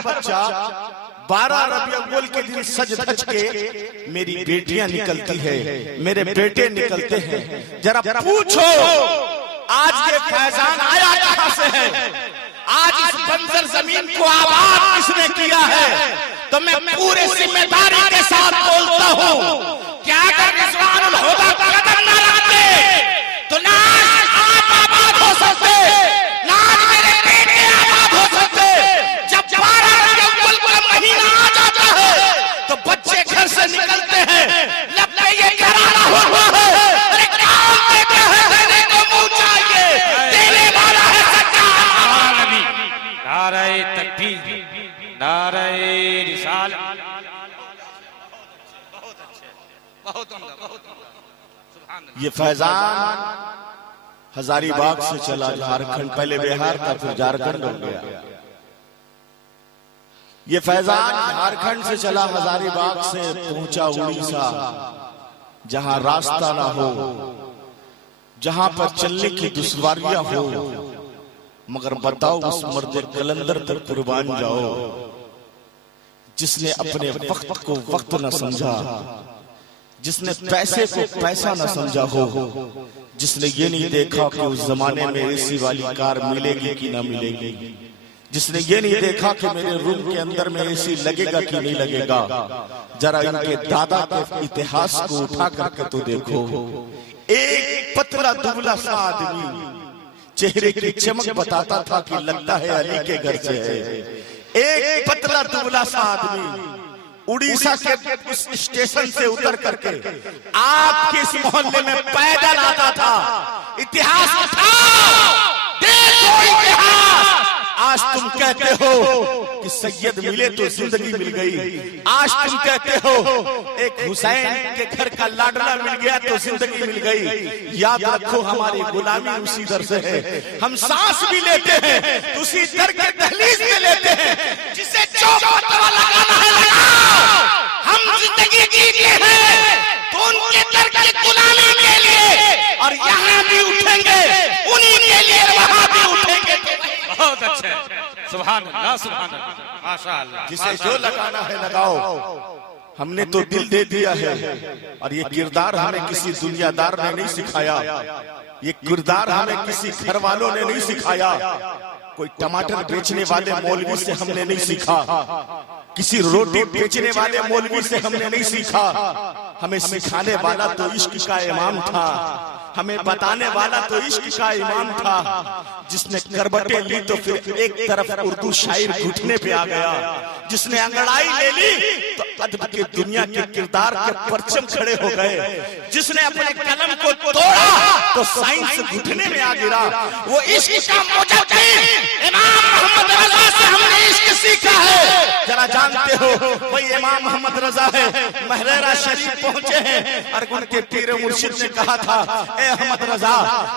हर बच्चा 12 रबी अव्वल के दिन सज धज के मेरी बेटियां निकलती है, मेरे बेटे निकलते हैं। जरा पूछो आज ये फैजान आया कहां से है? आज इस बंजर जमीन को आबाद किसने किया है? तो मैं पूरे जिम्मेदारी के साथ बोलता हूं कि अगर रिजवानुल हुदा का कदम न रखते तो ना आप आबाद हो सकते, ना मेरे बेटे आबाद हो सकते। जब 12 रबी अव्वल का महीना आ जाता है तो बच्चे घर से निकलते हैं, लब पे ये करारा हुआ है, अरे काम देते हैं, देने को मुंह चाहिए, देने वाला है सच्चा नबी। नारे तकबीर, नारे रिसाल। बहुत उम्दा, बहुत उम्दा। ये फैजान हजारीबाग से चला झारखंड, पहले बिहार था फिर झारखंड हो गया। ये फैजान झारखंड से चला हजारीबाग से पहुंचा उड़ीसा, जहां रास्ता ना हो, जहां पर चलने की दुश्वारियां हो। मगर बताओ उस मर्द कलंदर तक कुर्बान जाओ जिसने अपने वक्त को वक्त न समझा, जिसने पैसे को पैसा न समझा हो, जिसने ये नहीं देखा कि उस जमाने में एसी वाली कार मिलेगी कि ना मिलेगी, जिसने ये नहीं देखा कि मेरे रूम के अंदर में एसी लगेगा कि नहीं लगेगा। जरा इनके दादा के इतिहास को उठा करके तो देखो। एक पतला दुबला सा आदमी चेहरे की चमक बताता था कि लगता है अली के घर से है। एक पतला दुबला सा आदमी उड़ीसा के उस स्टेशन से उतर करके आपके इस मोहल्ले में पैदल आता था। इतिहास उठाओ, देखो इतिहास। आज तुम कहते हो कि सैयद मिले तो जिंदगी मिल गई, आज तुम कहते हो एक हुसैन के घर का लाडला मिल गया तो जिंदगी मिल गई। याद रखो हमारी गुलामी उसी दर से है। हम सांस भी लेते हैं तो उसी दर के दहलीज में लेते हैं। जिसे जो फतवा लगाना है लगाओ। हम जिंदगी जीते हैं तो उनके दर की गुलामी के लिए, और यहाँ भी उठेंगे उन्हीं के लिए, वहां भी उठेंगे। बहुत अच्छा, सुभान अल्लाह, सुभान अल्लाह, माशाअल्लाह। जिसे जो लगाना है लगाओ। हमने तो दिल दे दिया है, और ये किरदार हमें किसी दुनियादार ने नहीं सिखाया, ये किरदार हमें किसी घर वालों ने नहीं सिखाया, कोई टमाटर बेचने वाले मौलवी से हमने नहीं सीखा, किसी रोटी बेचने वाले मौलवी से हमने नहीं सीखा। हमें सिखाने वाला तो इश्क का इमाम था, हमें बताने वाला तो इश्क का इमाम था। जिसने करबटें ली तो फिर एक तरफ उर्दू शायर घुटने पे आ गया, जिसने अंगड़ाई ले ली तो अदब की दुनिया के किरदार के परचम खड़े हो गए, जिसने अपने कलम को तोड़ा तो साइंस घुटने में आ गिरा। वो इश्क का मुजद्दिद इमाम मोहम्मद रजा से हमने इश्क सीखा है। जरा जानते हो वही इमाम मोहम्मद रजा है, महरेरा शरीफ पहुंचे हैं और उनके पीर मुर्शिद ने कहा था, ए अहमद रजा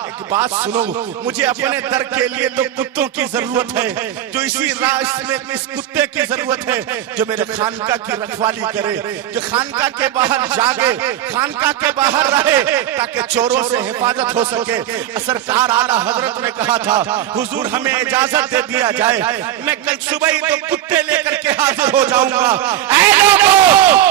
एक बात सुनो, मुझे अपने दर के लिए तो कुत्तों की जरूरत है, जो इसी रास्ते में इस कुत्ते की जरूरत है जो मेरे खानका की रखवाली करे, जो खानका के बाहर जागे, खानका के बाहर रहे, ताकि चोरों से हिफाजत हो सके। सरकार आला हजरत ने कहा था, हुजूर हमें इजाजत दे दिया जाए, मैं कल सुबह ही तो कुत्ते लेकर के हाजिर हो जाऊंगा। ऐ लोगों,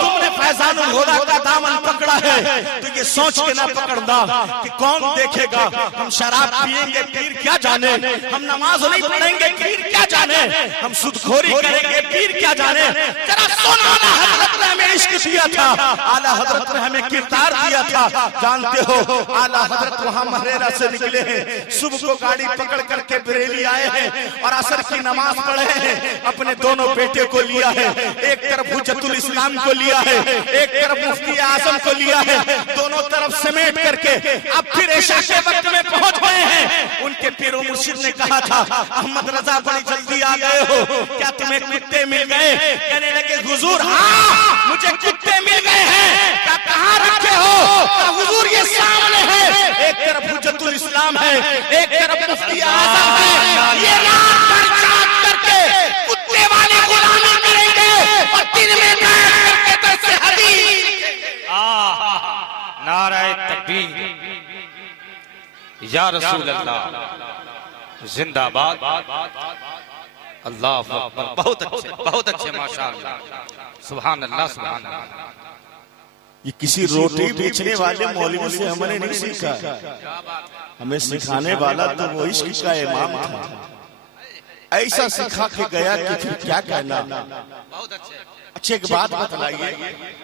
तुमने फैजानुल हुदा का दामन पकड़ा है तो ये सोच के ना पकड़ना कि कौन देखेगा। हम शराब पिएंगे पीर क्या जाने, हम नमाज नहीं पढ़ेंगे पीर क्या जाने, हम सुदखोरी करेंगे पीर क्या जाने। जरा सुनो, आला हजरत ने हमें इश्क दिया था, आला हजरत ने हमें किरदार दिया था। जानते हो आला हजरत वहां महरेरा से निकले हैं, सुबह को गाड़ी पकड़ करके बरेली आए हैं और असर की नमाज पढ़े हैं। अपने दोनों बेटे को लिया है, एक तरफ हुज्जतुल इस्लाम को लिया है, एक तरफ मुफ्ती आजम को लिया है, दोनों तरफ समेट करके अब फिर ऐशा के वक्त में पहुंच गए हैं। उनके पीर मुर्शिद ने कहा था, अहमद रजा बड़ी जल्दी आ गए हो, क्या तुम्हें कुत्ते मिल गए? कहने लगे हुजूर हाँ मुझे कुत्ते मिल गए हैं। क्या कहाँ रखे हो? हुजूर ये सामने है। एक तरफ हुज्जतुल इस्लाम है, एक तरफ मुफ्ती आजम है। ये रात भर जाग करके कुत्ते वाली गुलामी करेंगे और दिन में बैठ करके तो हदीस। नारे तकबीर, या रसूल अल्लाह जिंदाबाद। अल्लाह अकबर, बहुत अच्छे माशाअल्लाह, सुभान अल्लाह सुभान अल्लाह। ये किसी रोटी बेचने वाले मौलवी से हमने नहीं सीखा, हमें सिखाने वाला तो वो इश्क का इमाम था। ऐसा सिखा के गया कि फिर क्या कहना। बहुत अच्छे एक बात बतलाइए,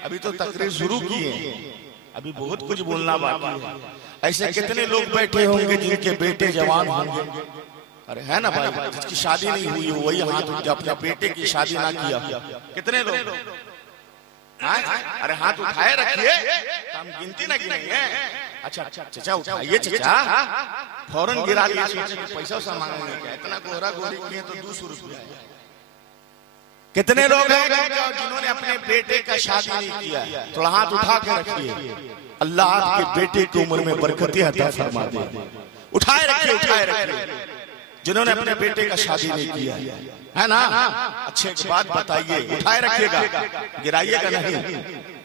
अभी तो तकरीर शुरू की है, अभी बहुत कुछ बोलना बाकी है। ऐसे कितने लोग बैठे होंगे जिनके बेटे जवान होंगे, अरे है ना भाई, जिसकी शादी नहीं हुई वही हाथ उठ, अपने बेटे की शादी ना किया, कितने लोग? अरे हाथ उठाए रखिए, हम गिनती ना गिनेंगे। अच्छा चाचा उठाइए चाचा, फौरन गिरा लिया, पैसा उसा मांगेंगे क्या? इतना गोरा गोरी किए तो 200 रुपया। कितने लोग हैं जिन्होंने अपने बेटे का शादी नहीं किया? थोड़ा हाथ उठा के रखिए, अल्लाह आपके बेटे की उम्र में बरकतें अता फरमा दे। उठाए रखिए जिन्होंने अपने बेटे का शादी नहीं किया, है ना? अच्छे एक बात बताइए, उठाए रखिएगा, गिराइएगा नहीं।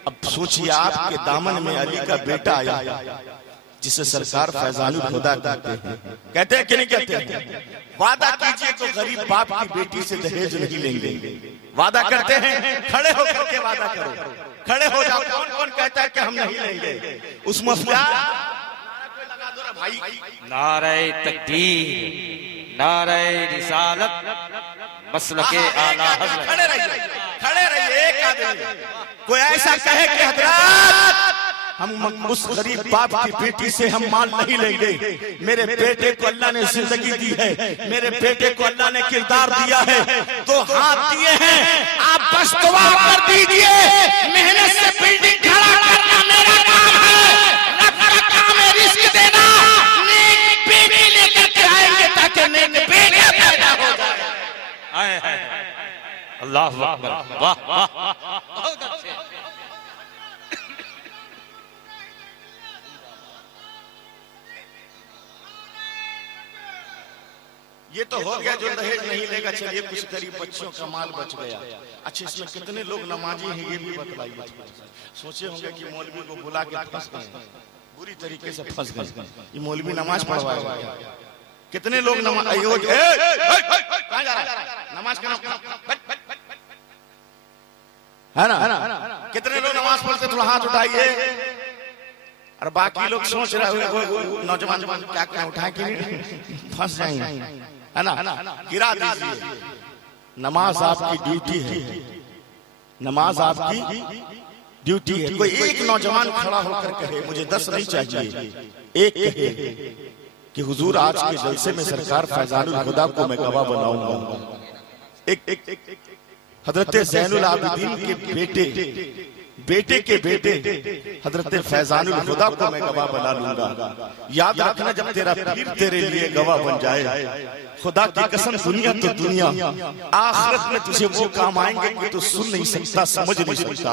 अब सोचिए आपके दामन में अली का बेटा आया, जिसे सरकार फैजानुल खुदा कहते हैं कि नहीं कहते हैं? वादा कीजिए तो गरीब बाप की बेटी से दहेज नहीं लेंगे। वादा करते हैं, खड़े होकर के वादा करो, खड़े हो जाओ। कौन कौन कहता है कि हम नहीं लेंगे? उस मफिया भाई, नारे तकबीर, नारे रिसालत, मसलके आला हज़रत। खड़े रहिए एक आदमी। कोई ऐसा कहे कि हजरत हम उस गरीब बाप की बेटी से हम माल नहीं लेंगे, मेरे बेटे को अल्लाह ने जिंदगी दी है, मेरे बेटे को अल्लाह ने किरदार दिया है, तो हाथ दिए हैं, आप बस दुआ कर दीजिए। मेहनत से बिल्डिंग खड़ा करना मेरा काम है, रब का काम है रिस्क देना। नेक बेटी लेकर के आएंगे ताकि नेक बेटे पैदा हो जाए। अल्लाह अकबर, वाह वाह, बहुत अच्छे। ये तो हो गया जो दहेज नहीं लेगा। चलिए कुछ गरीब बच्चों का माल बच गया। अच्छा, इसमें कितने लोग नमाजी हैं ये भी बतलाइए। सोचे होंगे कि मौलवी को बुला के फंस गए, बुरी तरीके से फंस गए, ये मौलवी नमाज पढ़वाएगा। कितने लोग नमाज नमाज है ना? कितने लोग नमाज पढ़ते? थोड़ा हाथ उठाइए। और बाकी लोग सोच रहे हो नौजवान क्या क्या उठा के फंस जाएंगे, है ना? गिरा दीजिए। नमाज आपकी ड्यूटी है, नमाज आपकी ड्यूटी है। कोई एक नौजवान खड़ा होकर कहे, मुझे 10 नहीं चाहिए, एक कहे कि हुजूर आज के जलसे में सरकार फैजानुल खुदा को मैं गवाह बनाऊंगा। एक हजरत ज़ैनुल आबिदीन के बेटे के बेटे हजरत फैजानुल खुदा को मैं गवाह बना लूंगा। याद रखना, जब तेरा पीर तेरे लिए गवाह बन जाए, खुदा की कसम दुनिया तो दुनिया, आखिरत में तुझे वो काम आएंगे कि तू सुन नहीं सकता, समझ नहीं सकता।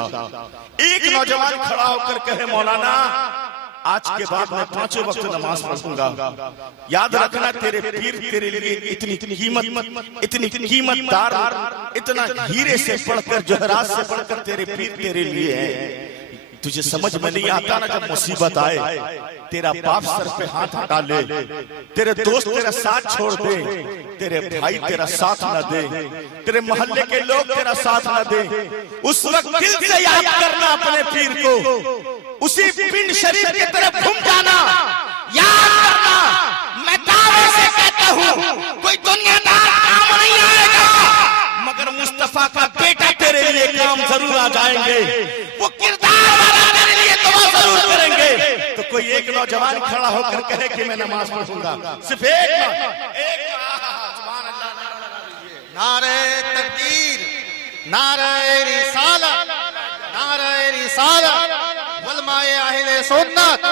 एक नौजवान खड़ा होकर कहे, मौलाना आज के बाद मैं 5 वक्त नमाज पढ़ूंगा। याद रखना, तेरे पीर तेरे लिए इतनी कीमतदार, इतना हीरे से पढ़कर, जहरात से पढ़कर तेरे पीर तेरे लिए है। तुझे समझ में नहीं आता ना, जब मुसीबत आए, तेरा बाप सर पे हाथ हटा ले, तेरे दोस्त तेरा साथ छोड़ दे, तेरे भाई तेरा साथ न दे, तेरे मोहल्ले के लोग तेरा साथ न दे, उस वक्त दिल से याद करना अपने पीर को, उसी पिंड शरीफ की तरफ घूम जाना, याद करना। मैं दावे से कहता हूँ, कोई दुनियादार काम नहीं आएगा, मगर मुस्तफा का बेटा तेरे लिए काम जरूर आ जाएंगे। वो किरदार वाला तेरे लिए दुआ जरूर करेंगे। तो कोई एक नौजवान खड़ा होकर कहे कि मैं नमाज पढ़ूंगा, सिर्फ एक नारे तकबीर, नारे रिसालत, नारे रिसालत, उलमाए अहले सुन्नत,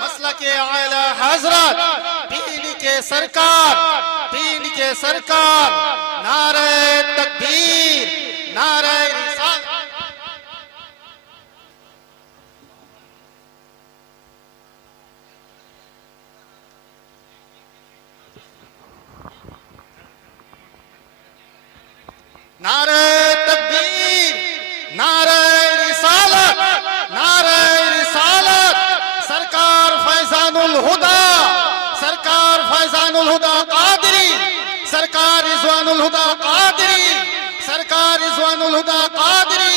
मसलके आला हजरत, पीर के सरकार, नारे तकबीर, नारे रिसालत। नारे तकबीर, नारे रिसालत, नारे रिसालत। सरकार फैजानुल हुदा कादरी, सरकार रिजवानुल रिजवानुल हुदा कादरी, सरकार रिजवानुल हुदा कादरी,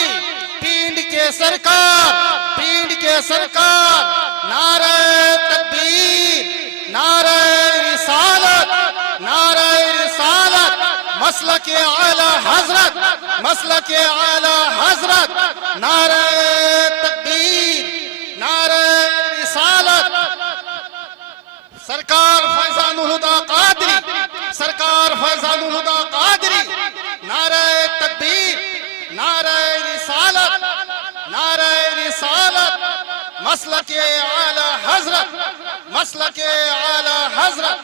पींड के सरकार, पींड के सरकार। नारे तकबीर, नारे रिसालत, नारे रिसालत, मसलक आला हजरत, मसलक आला हजरत। नारे तकबीर, नारे रिसालत, सरकार फैजानुल हुदा कादरी, सरकार फैजानुल हुदा कादरी। नारे तकबीर, नारे रिसालत, नारे रिसालत, मसलक आला हजरत, मसलक आला हजरत।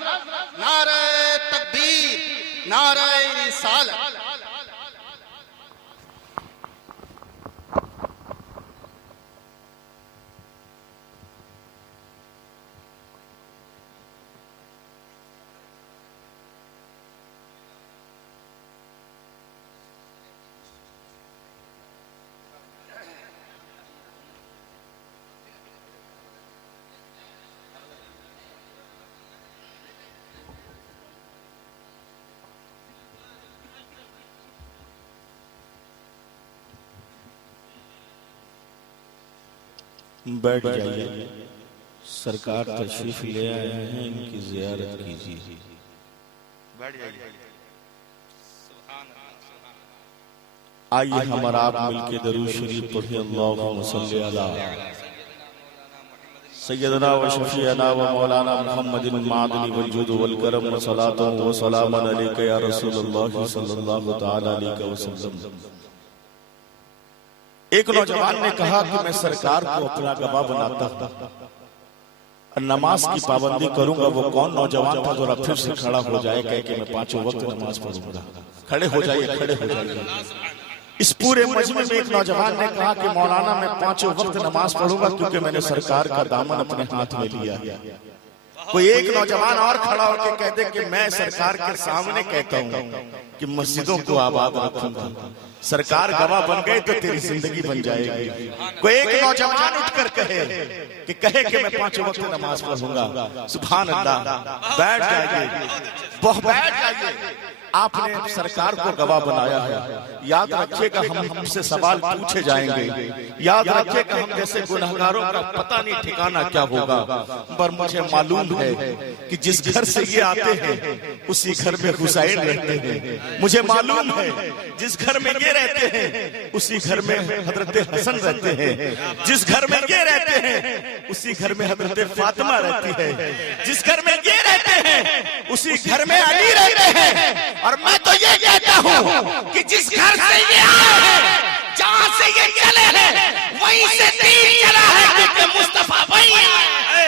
नारे तकबीर, नारे रिसालत। बैठ जाइए, सरकार तशरीफ ले आए हैं, इनकी जियारत कीजिए। बैठ जाइए। आइए हम और आप मिलके दरूद शरीफ पढ़े। अल्लाहुम्मा सल्ली अला सय्यदना व शफीअना व मौलाना मुहम्मदिन मादनी वल जुद वल करम व सलातु व सलामन अलैका या रसूलुल्लाह सल्लल्लाहु तआला अलैहि वसल्लम। एक नौजवान ने कहा कि मैं सरकार को अपना गवाह बनाता हूं, नमाज की पाबंदी करूंगा। वो कौन नौजवान था जरा फिर से खड़ा हो जाए, कह के मैं 5 वक्त नमाज पढ़ूंगा। खड़े हो जाइए, खड़े हो जाइए। इस पूरे मजमे में एक नौजवान ने कहा कि मौलाना मैं 5 वक्त नमाज पढ़ूंगा क्योंकि मैंने सरकार का दामन अपने हाथ में लिया। कोई एक नौजवान और खड़ा होकर कह दे कि मैं सरकार के सामने कहता हूं कि मस्जिदों को आबाद रखूंगा। सरकार गवाह बन गए तो तेरी जिंदगी बन जाएगी। कोई एक नौजवान उठकर कहे कि मैं 5 वक्त नमाज पढ़ूंगा। सुभान अल्लाह। बैठ जाइए, बैठ जाइए। आपने सरकार को गवाह बनाया है। याद रखिएगा हमसे सवाल पूछे जाएंगे। याद रखिएगा हम जैसे गुनहगारों का पता नहीं ठिकाना क्या होगा, पर मुझे मालूम है कि जिस घर से ये आते हैं उसी घर में हुसैन रहते हैं। मुझे मालूम है जिस घर में ये रहते हैं उसी घर में हजरत हसन रहते हैं। जिस घर में ये रहते हैं उसी घर में हजरत फातिमा रहती है। जिस घर में ये रहते हैं उसी घर में अली रहते हैं। और मैं तो ये कहता हूँ कि जिस घर से ये आए हैं, जहाँ से ये चले हैं, वहीं से दीन चला है, क्योंकि मुस्तफा वहीं आए।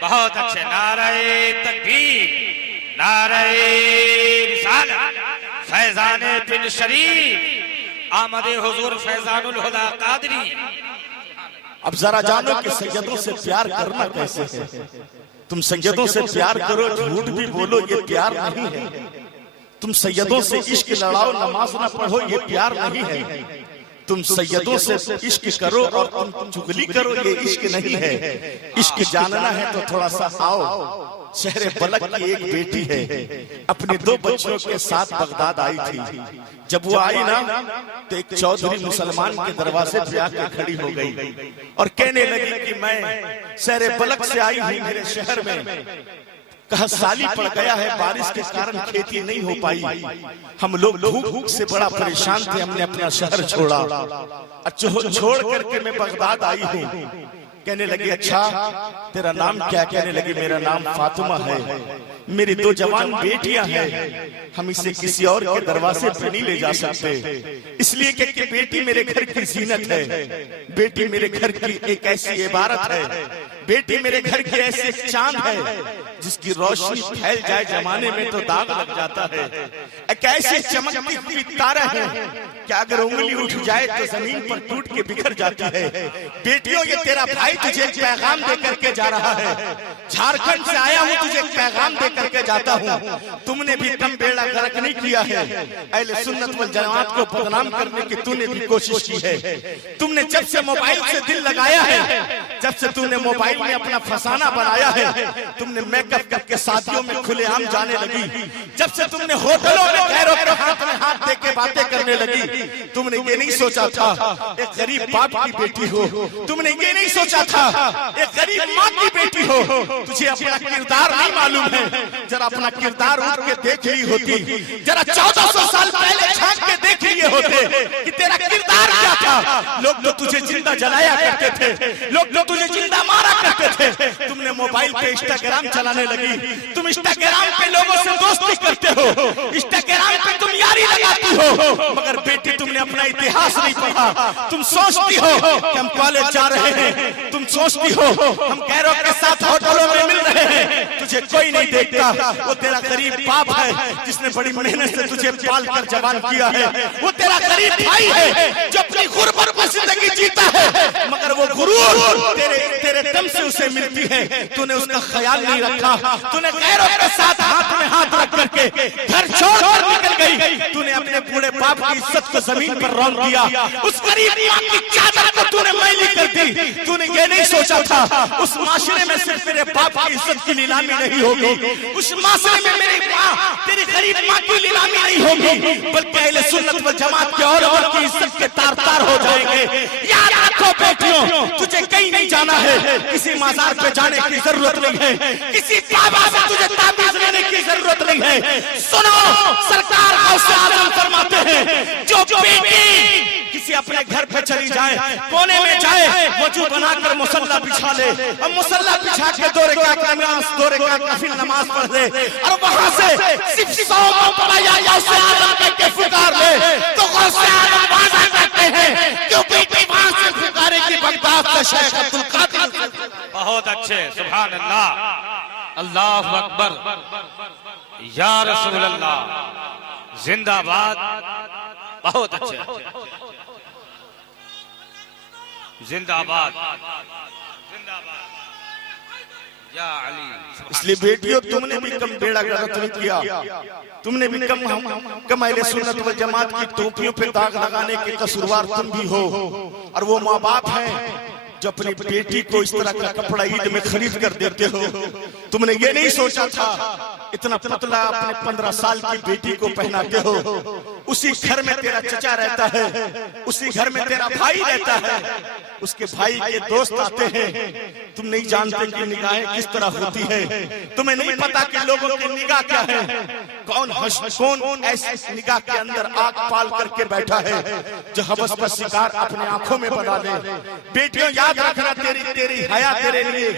बहुत अच्छे। नारे तकबीर, नारे रिसालत, फैजाने बिन शरीफ, आमदे हुजूर फैजानुल हुदा कादरी। अब जरा जानो कि सैयदों से प्यार करना कैसे है। तुम सैयदों से प्यार करो, झूठ भी बोलो, ये प्यार नहीं है। तुम सैयदों से इश्क लड़ाओ, नमाज ना पढ़ो, ये प्यार नहीं है। तुम सैयदों से इश्क करो और तुम चुगली करो, ये इश्क नहीं है। इश्क जानना है तो थोड़ा सा आओ। शहर बलक की एक बेटी है, अपने 2 बच्चों के साथ बगदाद आई थी। जब वो आई ना तो एक चौधरी मुसलमान के दरवाजे पे आकर खड़ी हो गई और कहने लगी कि मैं शहर बलक से आई हूँ, मेरे शहर में कहा साली पड़ गया है, बारिश के कारण खेती नहीं हो पाई। हम लोग भूख से बड़ा परेशान थे, हमने अपना शहर छोड़ा। छोड़ करके मैं बगदाद आई हूँ। कहने लगी अच्छा तेरा नाम क्या? कहने लगी मेरा नाम फातिमा है, मेरी 2 जवान बेटियां हैं, हम इसे किसी और के दरवाजे पे नहीं ले जा सकते, इसलिए कि बेटी मेरे घर की जीनत है, बेटी मेरे घर की एक ऐसी इबारत है, बेटी मेरे घर की ऐसी एक चांद है जिसकी रोशनी फैल जाए जमाने में तो दाग लग जाता है। एक ऐसी चमकती हुई तारा है कि अगर उंगली उठ जाए तो जमीन पर टूट के बिखर जाती है। बेटियों, ये तेरा भाई तुझे एक पैगाम दे करके जा रहा है। झारखंड से आया हूँ, तुझे एक पैगाम दे करके जाता हूँ। तुमने भी कम बेड़ा गर्क नहीं किया है। अहले सुन्नत वल जमात को बदनाम करने की तूने भी कोशिश की है। तुमने जब से मोबाइल से दिल लगाया है, जब से तुमने मोबाइल में अपना फसाना बनाया है, तुमने मेकअप करके शादियों में खुलेआम जाने लगी, जब से तुमने होटलों में गैरों के हाथ में हाथ दे के बातें करने लगी, तुमने ये नहीं सोचा था एक गरीब बाप की बेटी हो, तुमने ये नहीं सोचा था एक गरीब माँ की बेटी हो। तुझे अपना किरदार नहीं मालूम है। जरा अपना किरदार उठ के देख ली होती, जरा 1400 साल पहले झांक के देख लिए होते कि तेरा किरदार क्या था। लोग तो तुझे जिंदा जलाया करते थे, लोग तो तुझे जिंदा मारा करते थे। तुमने मोबाइल पे इंस्टाग्राम चलाने लगी, तुम इंस्टाग्राम पे लोगों से दोस्ती करते हो, इंस्टाग्राम पे तुम यारी लगाती हो, मगर बेटी तुमने अपना इतिहास नहीं पढ़ा। तुम सोचती हो कि हम कॉलेज जा रहे हैं, तुम सोचती हो हम गैरों के साथ होटलों में मिल रहे हैं, तुझे कोई नहीं देखता। वो तेरा गरीब बाप है जिसने बड़ी मेहनत से तुझे पाल कर जवान किया है। वो तेरा गरीब भाई है जो अपनी गुर्बत में जिंदगी जीता है, मगर वो गुरूर तेरे दम से उसे मिलती है। तूने उसका ख्याल नहीं रखा। तूने गैरों के साथ हाथ में हाथ रख करके घर छोड़कर निकल गई। तूने अपने बूढ़े बाप की इज्जत को जमीन पर रौंद दिया। उस गरीब माँ की चादर को तूने मैली कर दी। तूने ये नहीं सोचा था उस माशरे में सिर्फ तेरे बाप की इज्जत की नीलामी नहीं होगी, उस माशरे में मेरी माँ तेरी गरीब माँ की नीलामी नहीं होगी, बल्कि अहले सुन्नत वल जमात के औरत की इज्जत के तार तार हो जाएंगे। याद रखो बेटियों, तुझे कहीं नहीं जाना है, किसी मजार पे जाने की जरूरत नहीं है, किसी बाबा से तुझे ताबीज लेने की जरूरत नहीं है। सुनो, सरकार गौसे आजम फरमाते हैं जो बेटी किसी अपने घर पे चली जाए, कोने में जाए, वजू बनाकर मुसल्ला बिछा ले, और मुसल्ला बिछा के 2 रकात नमाज 2 रकात नफिल नमाज पढ़ ले, और वहां से सिर्फ 100 मरतबा या गौसे आजम कह के पुकार ले, तो गौसे आजम वादा करते हैं क्यों बेटी वहां से पुकारेगी बगदाद से शेख अब्दुल कादिर। बहुत अच्छे, सुभान अल्लाह, अल्लाह अकबर, या रसूल अल्लाह, जिंदाबाद। बहुत अच्छे, जिंदाबाद, जिंदाबाद, या अली। इसलिए बेटियों, तुमने भी कम बेड़ा गर्क नहीं किया। तुमने भी कम अहले सुन्नत वल जमात की टोपियों पे दाग लगाने के कसूरवार तुम भी हो। और वो माँ बाप हैं जो अपनी बेटी को इस तरह का कपड़ा ईद में खरीद कर देते हो। तुमने ये नहीं सोचा था इतना पतला अपने 15 साल की बेटी को पहनाते हो। उसी घर में तेरा चचा रहता है, उसी घर में तेरा भाई रहता है, उसके भाई के दोस्त आते हैं। तुम नहीं जानते कि निगाहें किस तरह होती है। तुम्हें नहीं पता कि लोगों की निगाह क्या है, कौन ऐसी निगाह के अंदर आग पाल करके बैठा है जो हवस का शिकार अपने आंखों में बना ले। बेटियों, याद रखना, तेरी हया तेरे लिए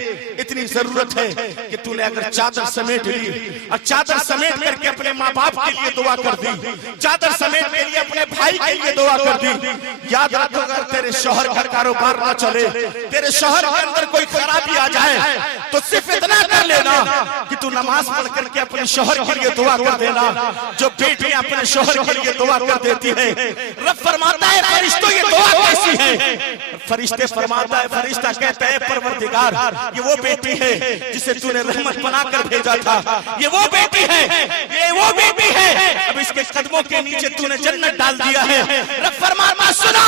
इतनी जरूरत है कि तूने अगर चादर समेट ली और चादर समेट करके अपने माँ बाप के लिए दुआ कर दी, चादर समेट के लिए अपने भाई के लिए दुआ कर दी। याद रखो, अगर तेरे शौहर का कारोबार ना चले, तेरे शौहर के अंदर कोई खराबी आ जाए, तो सिर्फ इतना कर लेना कि तू नमाज पढ़ करके अपने शौहर के लिए दुआ कर देना। जो बेटियां अपने शौहर के लिए दुआ कर देती है, रब फरमाता है फरिश्तों ये दुआ कैसी है। फरिश्ते फरमाता है, फरिश्ता कहता है परवरदिगार, ये वो बेटी है जिसे तूने रहमत बनाकर भेजा था, ये वो बेटी है, ये वो बेटी है, अब इसके कदमों के नीचे तूने जन्नत डाल दिया है। रब फरमाता है, सुनो,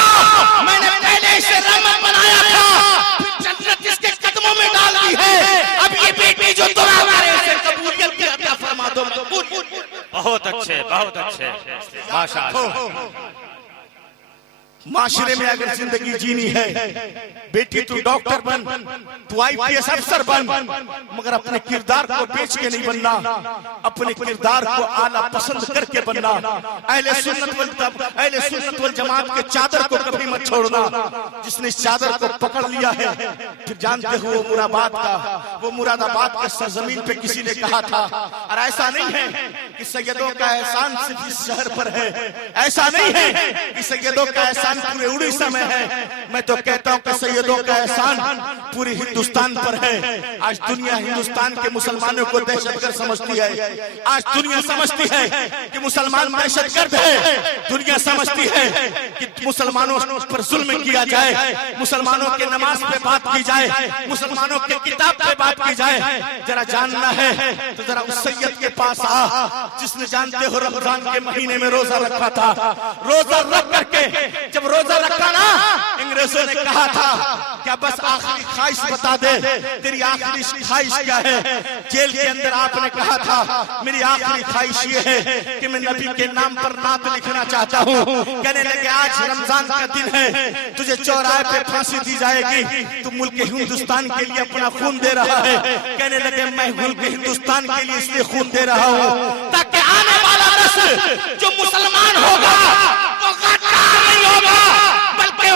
मैंने पहले इसे रहमत बनाया था, फिर जन्नत इसके कदमों में डाल दी है। अब ये बेटी जो दुआ करे उसे कबूलियत की अता फरमा दो। बहुत अच्छे, बहुत अच्छे, माशाअल्लाह। माशरे में अगर जिंदगी जीनी है, बेटी तू डॉक्टर बन, तू IPS अफसर बन, मगर अपने किरदार को बेच के नहीं बनना, अपने किरदार को आला पसंद करके बनना। अहले सुन्नत वल जमात के चादर को कभी मत छोड़ना। जिसने इस चादर को पकड़ लिया है, फिर जानते हो वो मुरादाबाद के सरजमीन पे किसी ने कहा था, और ऐसा नहीं है कि सैयदों का एहसान सिर्फ इस शहर पर है, ऐसा नहीं है कि सैयदों का एहसान एहसान पूरे उड़ीसा में है। मैं तो कहता हूँ कि सैयदों का एहसान पूरे हिंदुस्तान पर है। आज दुनिया हिंदुस्तान के मुसलमानों को दहशतगर्द समझती है। आज दुनिया समझती है कि मुसलमान दहशतगर्द है। दुनिया समझती है कि मुसलमानों पर जुल्म किया जाए, मुसलमानों के नमाज पे बात की जाए, मुसलमानों के किताब पे बात की जाए। जरा जानना है तो जरा उस सैयद के पास आ जिसने जानते हो रमजान के महीने में रोजा रखा था। रोजा रख करके जब रोजा रखा ना, अंग्रेजों ने कहा था क्या बस आखिरी ख्वाहिश बता दे, तेरी आखिरी ख्वाहिश क्या है। जेल के अंदर आपने कहा था मेरी आखिरी ख्वाहिश ये है कि मैं नबी के नाम पर नात लिखना चाहता हूँ। कहने लगे आज रमजान का दिन है, तुझे चौराहे पे फांसी दी जाएगी, तू मुल्क हिंदुस्तान के लिए अपना खून दे रहा है। कहने लगे मैं मुल्क हिंदुस्तान के लिए इसलिए खून दे रहा हूँ ताकि आने वाला नस्ल जो मुसलमान होगा वो गद्दार नहीं होगा, बल्कि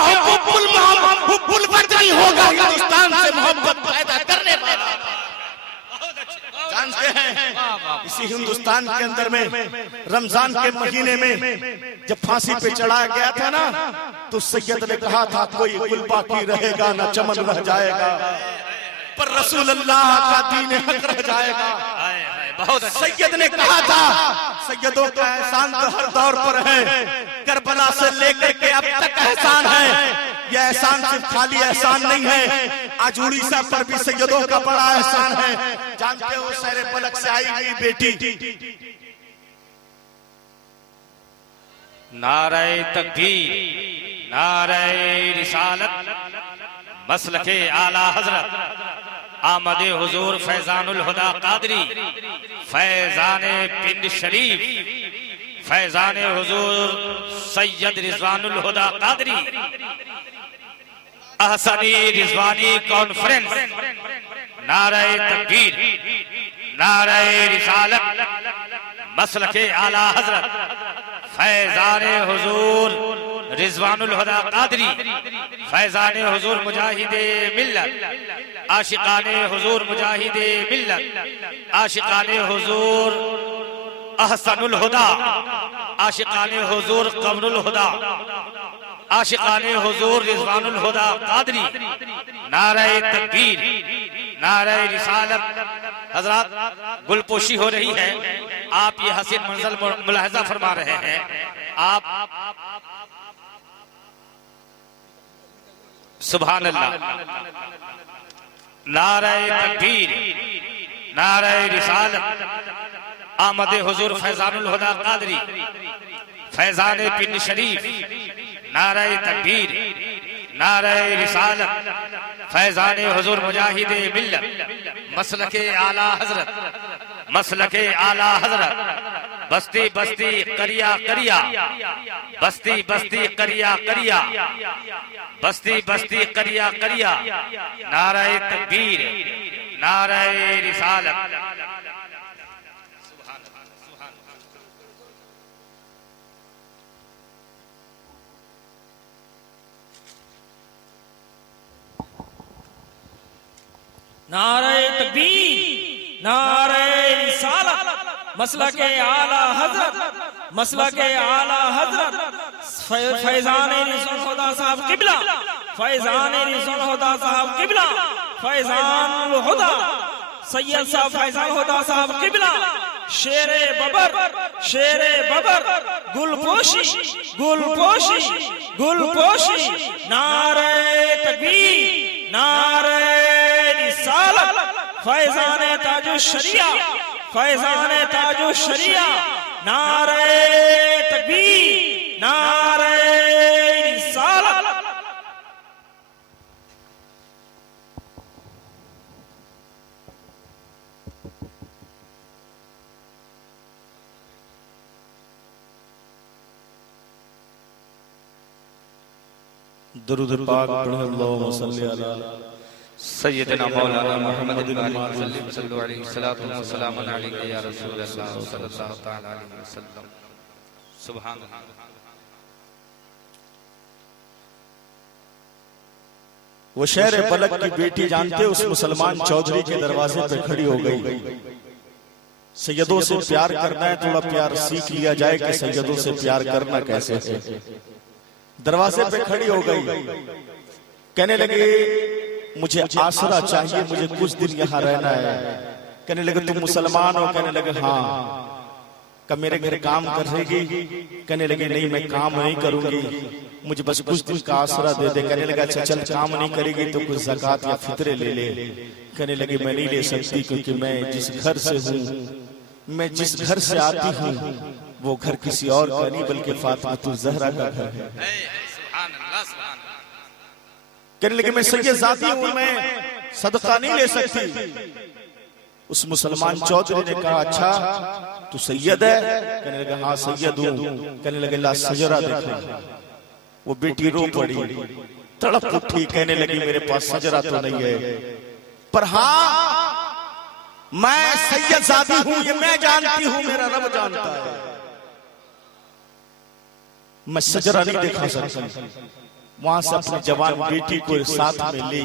हुब्बुल वतनी होगा, हिंदुस्तान से मोहब्बत पैदा करने वाला। जानते हैं इसी हिंदुस्तान के अंदर में रमजान के महीने में जब फांसी पे चढ़ाया गया था ना, तो सैयद ने कहा था कोई गुल बाकी रहेगा ना चमन रह जाएगा, पर रसूल अल्लाह का दीन हक रह जाएगा। बहुत सैयद ने कहा था सैयदों का एहसान तो हर दौर पर है, करबला से लेकर के अब तक एहसान है। यह एहसान सिर्फ खाली एहसान नहीं है, आज उड़ीसा पर भी सैयदों का बड़ा एहसान है। जानते हो शेरे पलक से आई हुई बेटी नारे तकबीर, नारे रिसालत, मसलके आला हजरत आमदे हुजूर फैजानुल हुदा कादरी, फैजाने पिंड शरीफ, फैजाने हुजूर सैयद रिजवानुल हुदा कादरी, अहसनी रिजवानी कॉन्फ्रेंस, नारे तकबीर, नारे रिसालत, मसलके आला हजरत फैजाने हुजूर रिजवानुल हुदा कादरी, फैजाने हुजूर मुजाहिदे मिल्लत, आशिकाने हुजूर मुजाहिदे मिल्लत, आशिकाने हुजूर अहसनुल हुदा, आशिकाने हुजूर कमरुल हुदा, आशिकाने हुजूर रिजवानुल हुदा कादरी, नारे तकबीर, नारे रिसालत। हजरात गुलपोशी हो रही है, आप ये हसीन मंजर मुलाहजा फरमा रहे हैं। आप सुभान अल्लाह, नारे तकबीर, नारे रिसालत, आमदे हुजूर फैजानुल हुदा कादरी, फैजाने पिंड शरीफ, नारे तकबीर, नारे रिसालत, फैजाने हुजूर मुजाहिदे मिल्लत, मसलके आला हजरत, मसलके आला हजरत, बस्ती बस्ती करिया करिया, बस्ती बस्ती करिया करिया, बस्ती बस्ती करिया करिया, नारे तकबीर, नारे रिसालत। नारे तकबीर, नारे रिसालत, मसलके आला हजरत, मसलके आला हजरत, फैजाने रिजवानुल हुदा साहब किबला, फैजाने रिजवानुल हुदा साहब किबला, फैजानुल हुदा सैयद साहब फैजान हुदा साहब किबला, शेरे बबर, शेरे बबर, गुलपोशी, गुलपोशी, गुलपोशी, नारे तकबीर, नारे रिसालत, फैजाने ताजुश शरिया, फैजाने ताजुश शरिया, नारे तकबीर, नारे रिसालत। दरूद पाक पढ़ो, अल्लाहुम्मा सल्ली अला सय्यदना मौलाना मुहम्मद सल्लल्लाहु अलैहि वसल्लम अलैका या रसूल अल्लाह सल्लल्लाहु तआला अलैहि वसल्लम। सुभान अल्लाह। वो शेर पलक की बेटी जानते उस मुसलमान चौधरी के दरवाजे पे खड़ी हो गई। सैयदों से प्यार करना है, थोड़ा प्यार सीख लिया जाए कि सैयदों से प्यार करना कैसे है। दरवाजे पे खड़ी हो गई, कहने लगे मुझे आसरा चाहिए, मुझे कुछ दिन यहाँ रहना है। कहने लगे तुम मुसलमान हो? कहने लगे हाँ। कब मेरे घर काम करेगी? कहने लगे नहीं, मैं काम नहीं करूंगी, मुझे बस कुछ दिन का आसरा दे दे। कहने लगा अच्छा चल, काम नहीं करेगी तो कुछ ज़कात या फितरे ले ले। कहने लगे मैं नहीं ले सकती, क्योंकि मैं जिस घर से हूँ, मैं जिस घर से आती हूँ वो घर किसी और का नहीं बल्कि फातिमा ज़हरा का घर है। कहने लगे मैं सैयद ज़ादी हूँ, मैं सदका नहीं ले सकती। उस मुसलमान चौधरी ने कहा अच्छा तू सैयद है? कहने लगे हाँ सैयद हूँ। कहने लगे ला सजरा देखो। वो बेटी रो पड़ी, तड़प उठी, कहने लगी मेरे पास सजरा तो नहीं है, पर हाँ मैं सैयद ज़ादी हूँ, ये मैं जानती हूँ, मेरा रब जानता है, मैं सजरा नहीं दिखा सकती। वहां से अपनी जवान बेटी को साथ में ली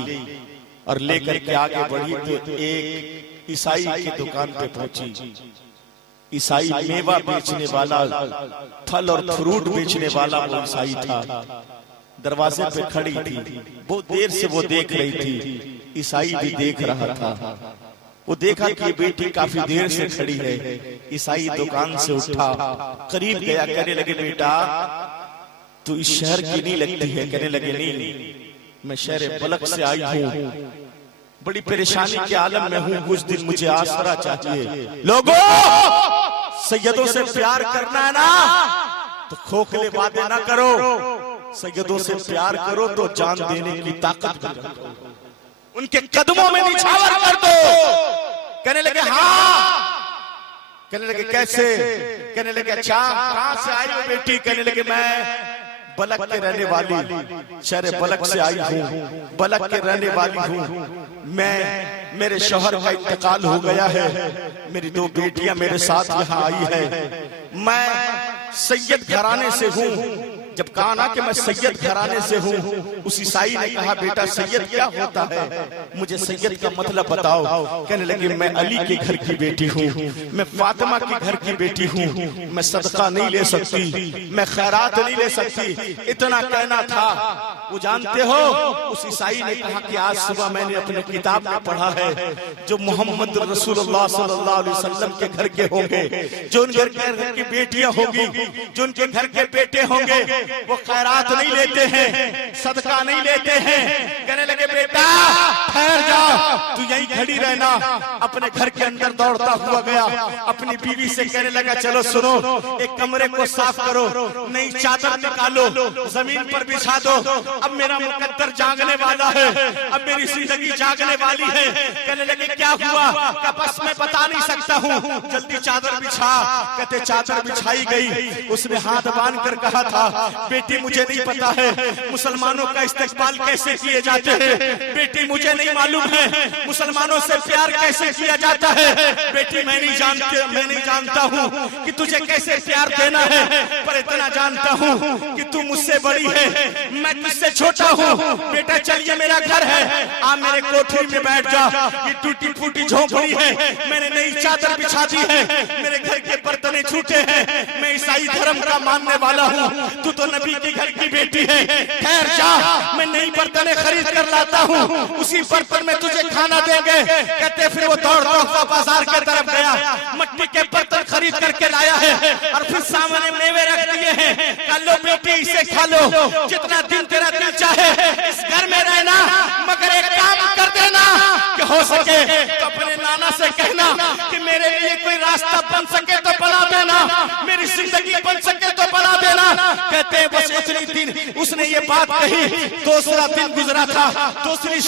और लेकर के आगे बढ़ी तो एक ईसाई की दुकान पे पहुंची। ईसाई मेवा बेचने वाला, फल और फ्रूट बेचने वाला वो ईसाई था। दरवाजे पे खड़ी थी, बहुत देर से वो देख रही थी, ईसाई भी देख रहा था। वो देखा कि ये बेटी काफी देर से खड़ी है। ईसाई दुकान से उठा, करीब गया, कहने लगे बेटा तू इस शहर की नहीं लगती है? कहने लगे नहीं, मैं शहर बलक से आई हूँ, बड़ी परेशानी के आलम में हूँ, कुछ दिन मुझे आसरा चाहिए। लोगों सैयदों से प्यार करना है ना तो खोखले वादे ना करो, सैयदों से प्यार करो तो जान देने की ताकत भी रखो, उनके कदमों में निछावर कर दो। कहने लगे हाँ। कहने लगे कैसे? कहने लगे अच्छा कहां से आई हो बेटी? कहने लगे मैं बलक के रहने वाली, शहर बलक से आई हूँ, बलक के रहने वाली हूँ। मैं, मेरे शौहर का इंतकाल हो गया है, मेरी दो बेटियां मेरे साथ यहाँ आई है, मैं सैयद घराने से हूँ। जब कहा ना कि मैं सैयद घराने से हूँ, उस ईसाई ने कहा बेटा सैयद क्या होता है, मुझे सैयद का मतलब बताओ। कहने लगे मैं अली के घर की बेटी हूँ, मैं फातिमा के घर की बेटी हूँ, मैं सदका नहीं ले सकती, मैं खैरात नहीं ले सकती। इतना कहना था। वो जानते हो उस ईसाई ने कहा कि आज सुबह मैंने अपने किताब में पढ़ा है जो मोहम्मद रसूलुल्लाह सल्लल्लाहु अलैहि वसल्लम के घर के होंगे, जो उनके घर की बेटियां होगी, जो उनके घर के बेटे होंगे, वो खैरात नहीं लेते हैं, सदका नहीं लेते हैं। कहने लगे बेटा ठहर जा, तू यहीं खड़ी रहना। अपने घर के अंदर दौड़ता हुआ गया, अपनी बीवी से कहने लगा चलो सुनो, एक कमरे को साफ करो, नई चादर निकालो, जमीन पर बिछा दो, अब मेरा मुकद्दर जागने वाला है, अब मेरी जिंदगी जागने वाली है। कहने लगे क्या हुआ? क्या बस मैं बता नहीं सकता हूँ, जल्दी चादर बिछा। कहते चादर बिछाई गई, उसने हाथ बांध कर कहा था बेटी मुझे नहीं पता है मुसलमानों का इस्तेकबाल कैसे किए जाते हैं, बेटी मुझे नहीं मालूम है मुसलमानों से प्यार कैसे किया जाता है, बेटी मैं नहीं जानता हूँ कि तुझे कैसे प्यार देना है, पर इतना जानता हूँ कि तू मुझसे बड़ी है, मैं तुझसे छोटा हूँ। बेटा चलिए मेरा घर है, आप मेरे कोठरी में बैठ जा, ये टूटी फूटी झोंपड़ी है, मैंने नई चादर बिछा दी है, मेरे घर के बर्तन छूटे हैं, मैं ईसाई धर्म का मानने वाला हूँ, तू तो नबी के घर की बेटी है, ठहर जा, मैं नई बर्तन खरीद कर लाता हूँ, उसी बर्तन में तुझे खाना देंगे। कहते फिर वो दौड़ता हुआ बाजार के तरफ गया, मट्टी के बर्तन खरीद करके लाया है और फिर सामने मेवे रख दिए हैं, कह लो बेटी इसे खा लो, जितना दिन तेरा दिल चाहे इस घर में रहना, मगर एक काम कर देना कि हो सके तो अपने नाना से कहना कि मेरे लिए कोई रास्ता बन सके तो बना देना, मेरी जिंदगी बन सके तो बना देना। कहते हैं बस उतनी दिन उसने ये बात कही, दूसरा दिन गुजरा था, दूसरी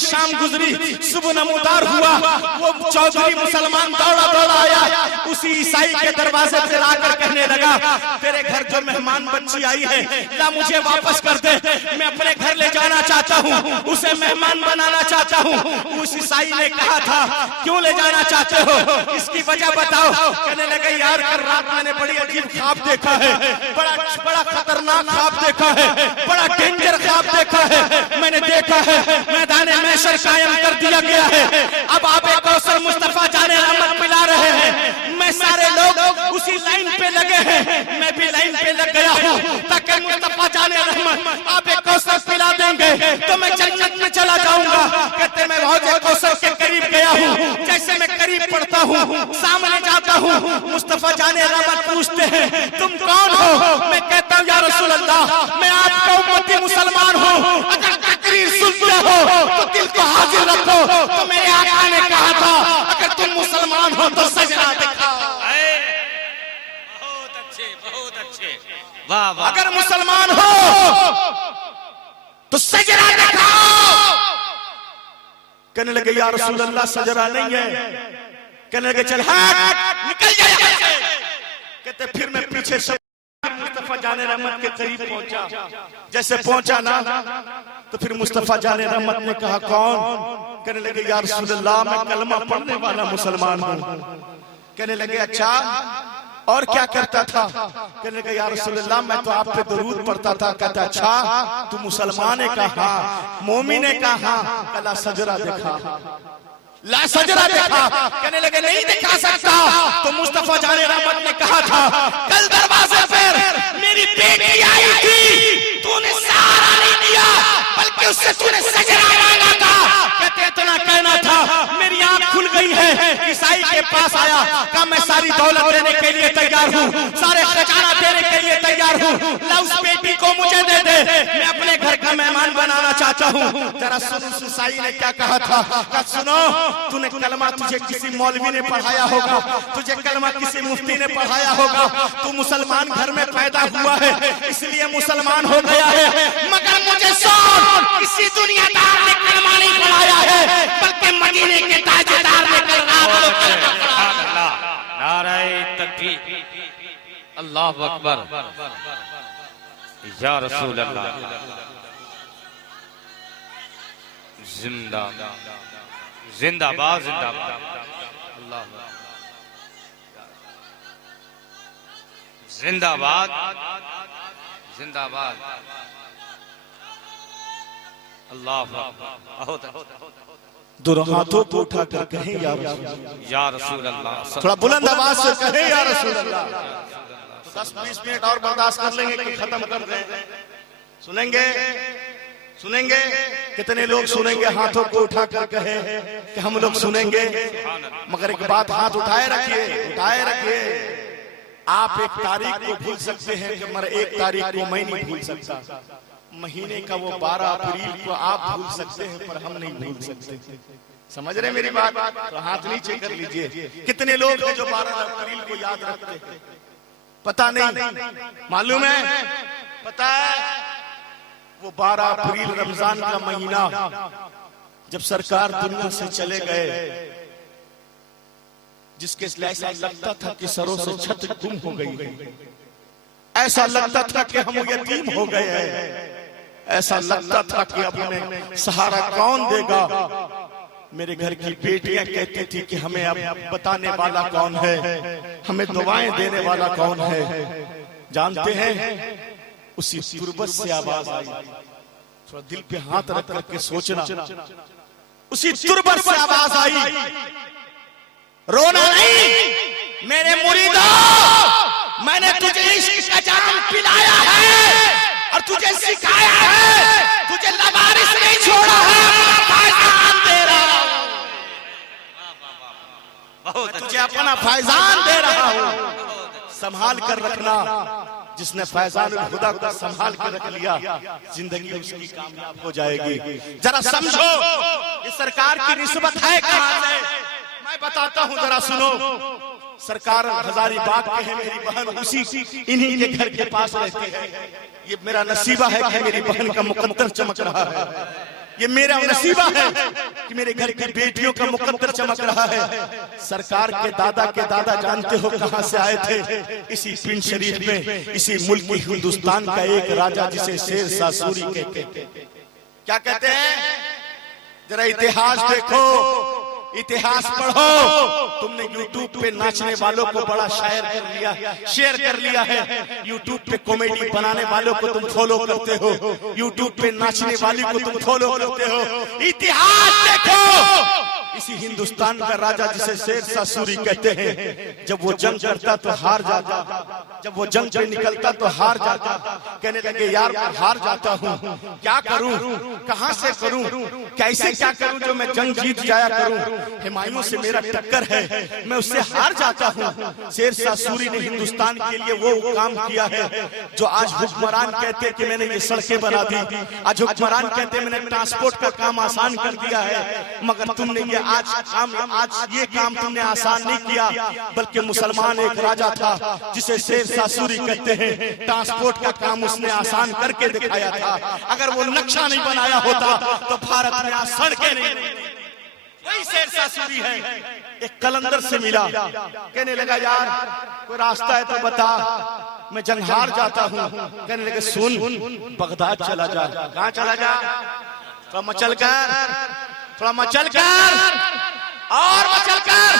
शाम गुजरी, सुबह नमूदार हुआ, वो चौधरी मुसलमान दौड़ा दौड़ा आया, उसी ईसाई के दरवाजे पे आकर कहने लगा तेरे घर जो मेहमान बच्ची आई है ला मुझे वापस कर दे, मैं अपने घर ले जाना चाहता हूँ, उसे मेहमान बनाना चाहता हूँ। उस ईसाई ने कहा था क्यों ले जाना चाहते हो, इसकी वजह बताओ। कहने लगे यार कल रात मैंने बड़ी अजीब ख्वाब देखा है, बड़ा खतरनाक ख्वाब देखा है, बड़ा डेंजर ख्वाब देखा है। मैंने देखा है मैदान महशर कायम कर दिया गया है, अब आबे कौसर मुस्तफा जाने रहमत मिला रहे हैं। मैं सारे लोग उसी लाइन पे लगे हैं, मैं भी लाइन पे लग गया हूँ ताकि मुस्तफा जाने रहमत आबे कौसर पिला देंगे तो मैं जन्नत में चला जाऊंगा। कहते मैं हौजे कौसर के करीब गया हूँ, जैसे मैं करीब पड़ता हूँ सामने जाता हूँ, मुस्तफा जाने रहमत पूछते हैं तुम कौन हो। मैं कहता हूँ या रसूल अल्लाह मैं आपका उम्मती मुसलमान हूँ, अगर तकरीर सुनते हो तो दिल को हाजिर रखो। तो मेरे आका ने कहा था अगर तुम मुसलमान हो तो सजदा दिखाओ। बहुत अच्छे वाह वाह। अगर मुसलमान हो तो सजदा दिखाओ। कहने लगे या रसूल अल्लाह सजदा नहीं है। कहने लगे चल हट निकल जा यहाँ से। कहते फिर मैं पीछे से मुस्तफा जाने रहमत के करीब पहुंचा, जैसे पहुंचा ना तो फिर मुस्तफा जाने रहमत ने कहा कौन। कहने लगे या रसूल अल्लाह मैं कलमा पढ़ने वाला मुसलमान हूँ। कहने लगे अच्छा और क्या करता था। कहने लगे या रसूल अल्लाह मैं तो आप पे दरूद पढ़ता था। कहता अच्छा तू मुसलमान है कहा, मोमिन है कहा, कला सजरा देखा, ला सजरा देखा। कहने लगे नहीं दिखा सकता। तो मुस्तफा जाने रहमत ने कहा था कल दरवाजे पर मेरी बेटी आई थी, तूने सहारा नहीं दिया बल्कि उससे तूने सजरा मांगा था। कहते इतना कहना था मेरी आंख खुल गई है। ईसाई के पास आया, कहा मैं सारी दौलत देने के लिए तैयार हूँ, सारे खजाना देने के लिए तैयार हूँ, ला उस बेटी को मुझे दे दे, मैं अपने घर का मेहमान बनाना चाहता हूँ। जरा सुनो ईसाई ने क्या कहा था। कहा सुनो तूने कलमा तुझे किसी मौलवी ने पढ़ाया होगा, तुझे कलमा किसी मुफ्ती ने पढ़ाया होगा, तू मुसलमान घर में पैदा हुआ है इसलिए मुसलमान हो गया है, मगर मुझे सुन किसी दुनियादार ने कलमा नहीं पढ़ाया है बल्कि मदीने के ताजदार ने कलमा पढ़ाया। नारे तकबीर अल्लाहु अकबर या रसूल अल्लाह जिंदाबाद जिंदाबाद जिंदाबाद अल्लाह जिंदाबाद जिंदाबाद अल्लाह। दोनों हाथों को उठाकर कहें या रसूल अल्लाह। थोड़ा बुलंद आवाज से कहें या रसूल अल्लाह। 10-20 मिनट और बर्दाश्त कर लेंगे कि खत्म कर दें। सुनेंगे सुनेंगे कितने लोग सुनेंगे हाथों को उठाकर कहे कि हम लोग सुनेंगे। मगर एक बात हाथ उठाए रखिए। आप एक तारीख को भूल सकते हैं मगर एक तारीख को मैं नहीं भूल सकता। महीने का वो 12 अप्रैल को आप भूल सकते हैं पर हम नहीं भूल सकते। समझ रहे मेरी बात। तो हाथ नीचे कर लीजिए। कितने लोग हैं जो 12 अप्रैल को याद रखते हैं? पता नहीं, मालूम है? पता है वो 12 अप्रैल रमजान का महीना जब सरकार दुनिया से चले गए, जिसके ऐसा लगता था कि सरों से छत गुम हो गई, ऐसा लगता था कि हम यतीम हो गए हैं, ऐसा लगता था कि अब हमें सहारा कौन देगा। मेरे घर की बेटियां कहती थी कि हमें अब बताने वाला कौन है, हमें दुआएं देने वाला कौन है। जानते हैं उसी तुरबत से आवाज आई। थोड़ा दिल पे हाथ रख करके सोचना। उसी तुरबत से आवाज आई, रोना नहीं मेरे मुरीदो, मैंने तुझे इश्क का जाम पिलाया है और तुझे सिखाया है, तुझे लवारिस नहीं छोड़ा है, फैजान दे रहा हूं, तुझे अपना फैजान दे रहा हूं। संभाल कर रखना। जिसने फैजान खुदा को संभाल कर रख लिया जिंदगी उसकी कामयाब हो जाएगी। जरा समझो ये सरकार की रिश्वत है कहां से, मैं बताता हूं, जरा सुनो। सरकार हजारीबाग के है मेरी बहन, उसी इन्हीं के घर के पास रहती है। ये मेरा नसीबा है कि मेरी बहन का मुकद्दर चमक रहा है, ये मेरा नसीबा है कि मेरे घर की बेटियों का मुकद्दर चमक रहा है। सरकार के दादा जानते हो कहां से आए थे? इसी पिंड शरीफ में, इसी मुल्क हिंदुस्तान का एक राजा जिसे शेर शाह सूरी कहते हैं। क्या कहते हैं? जरा इतिहास देखो, इतिहास पढ़ो। तुमने YouTube पे नाचने वालों को बड़ा शेयर कर लिया है। YouTube पे कॉमेडी बनाने वालों को तुम फॉलो करते हो, YouTube पे नाचने वाली को तुम फॉलो करते हो। इतिहास देखो। इसी हिंदुस्तान का राजा जिसे शेरशाह सूरी कहते हैं, जब वो जंग करता तो हार जाता, जब वो जंग पे निकलता तो हार जाता। कहने लगे यार मैं हार जाता हूँ, क्या करूँ, कहाँ से करूँ, कैसे क्या करूँ जो मैं जंग जीत जाया करूँ। हुमायूं से मेरा टक्कर है, मैं उससे हार जाता हूँ। शेरशाह सूरी ने हिंदुस्तान के लिए वो काम किया है जो आज हुक्मरान कहते कि मैंने ये सड़कें बना दी, आज हुक्मरान कहते मैंने ट्रांसपोर्ट का काम आसान कर दिया है। मगर तुमने ये आज ये काम तुमने आसान नहीं किया, बल्कि मुसलमान एक राजा था जिसे शेरशाह सूरी कहते हैं, ट्रांसपोर्ट का काम उसने आसान करके दिखाया था। अगर वो नक्शा नहीं बनाया होता तो भारत में आज सड़कें नहीं बनती। वही शेरशाह सूरी है। एक कलंदर से मिला, कहने लगा यार कोई रास्ता है तो बता, मैं जंग हार जाता हूँ। कहने लगे सुन, बगदाद चला जा। कहाँ चला जा? थोड़ा मचल कर, थोड़ा मचल कर और मचल कर।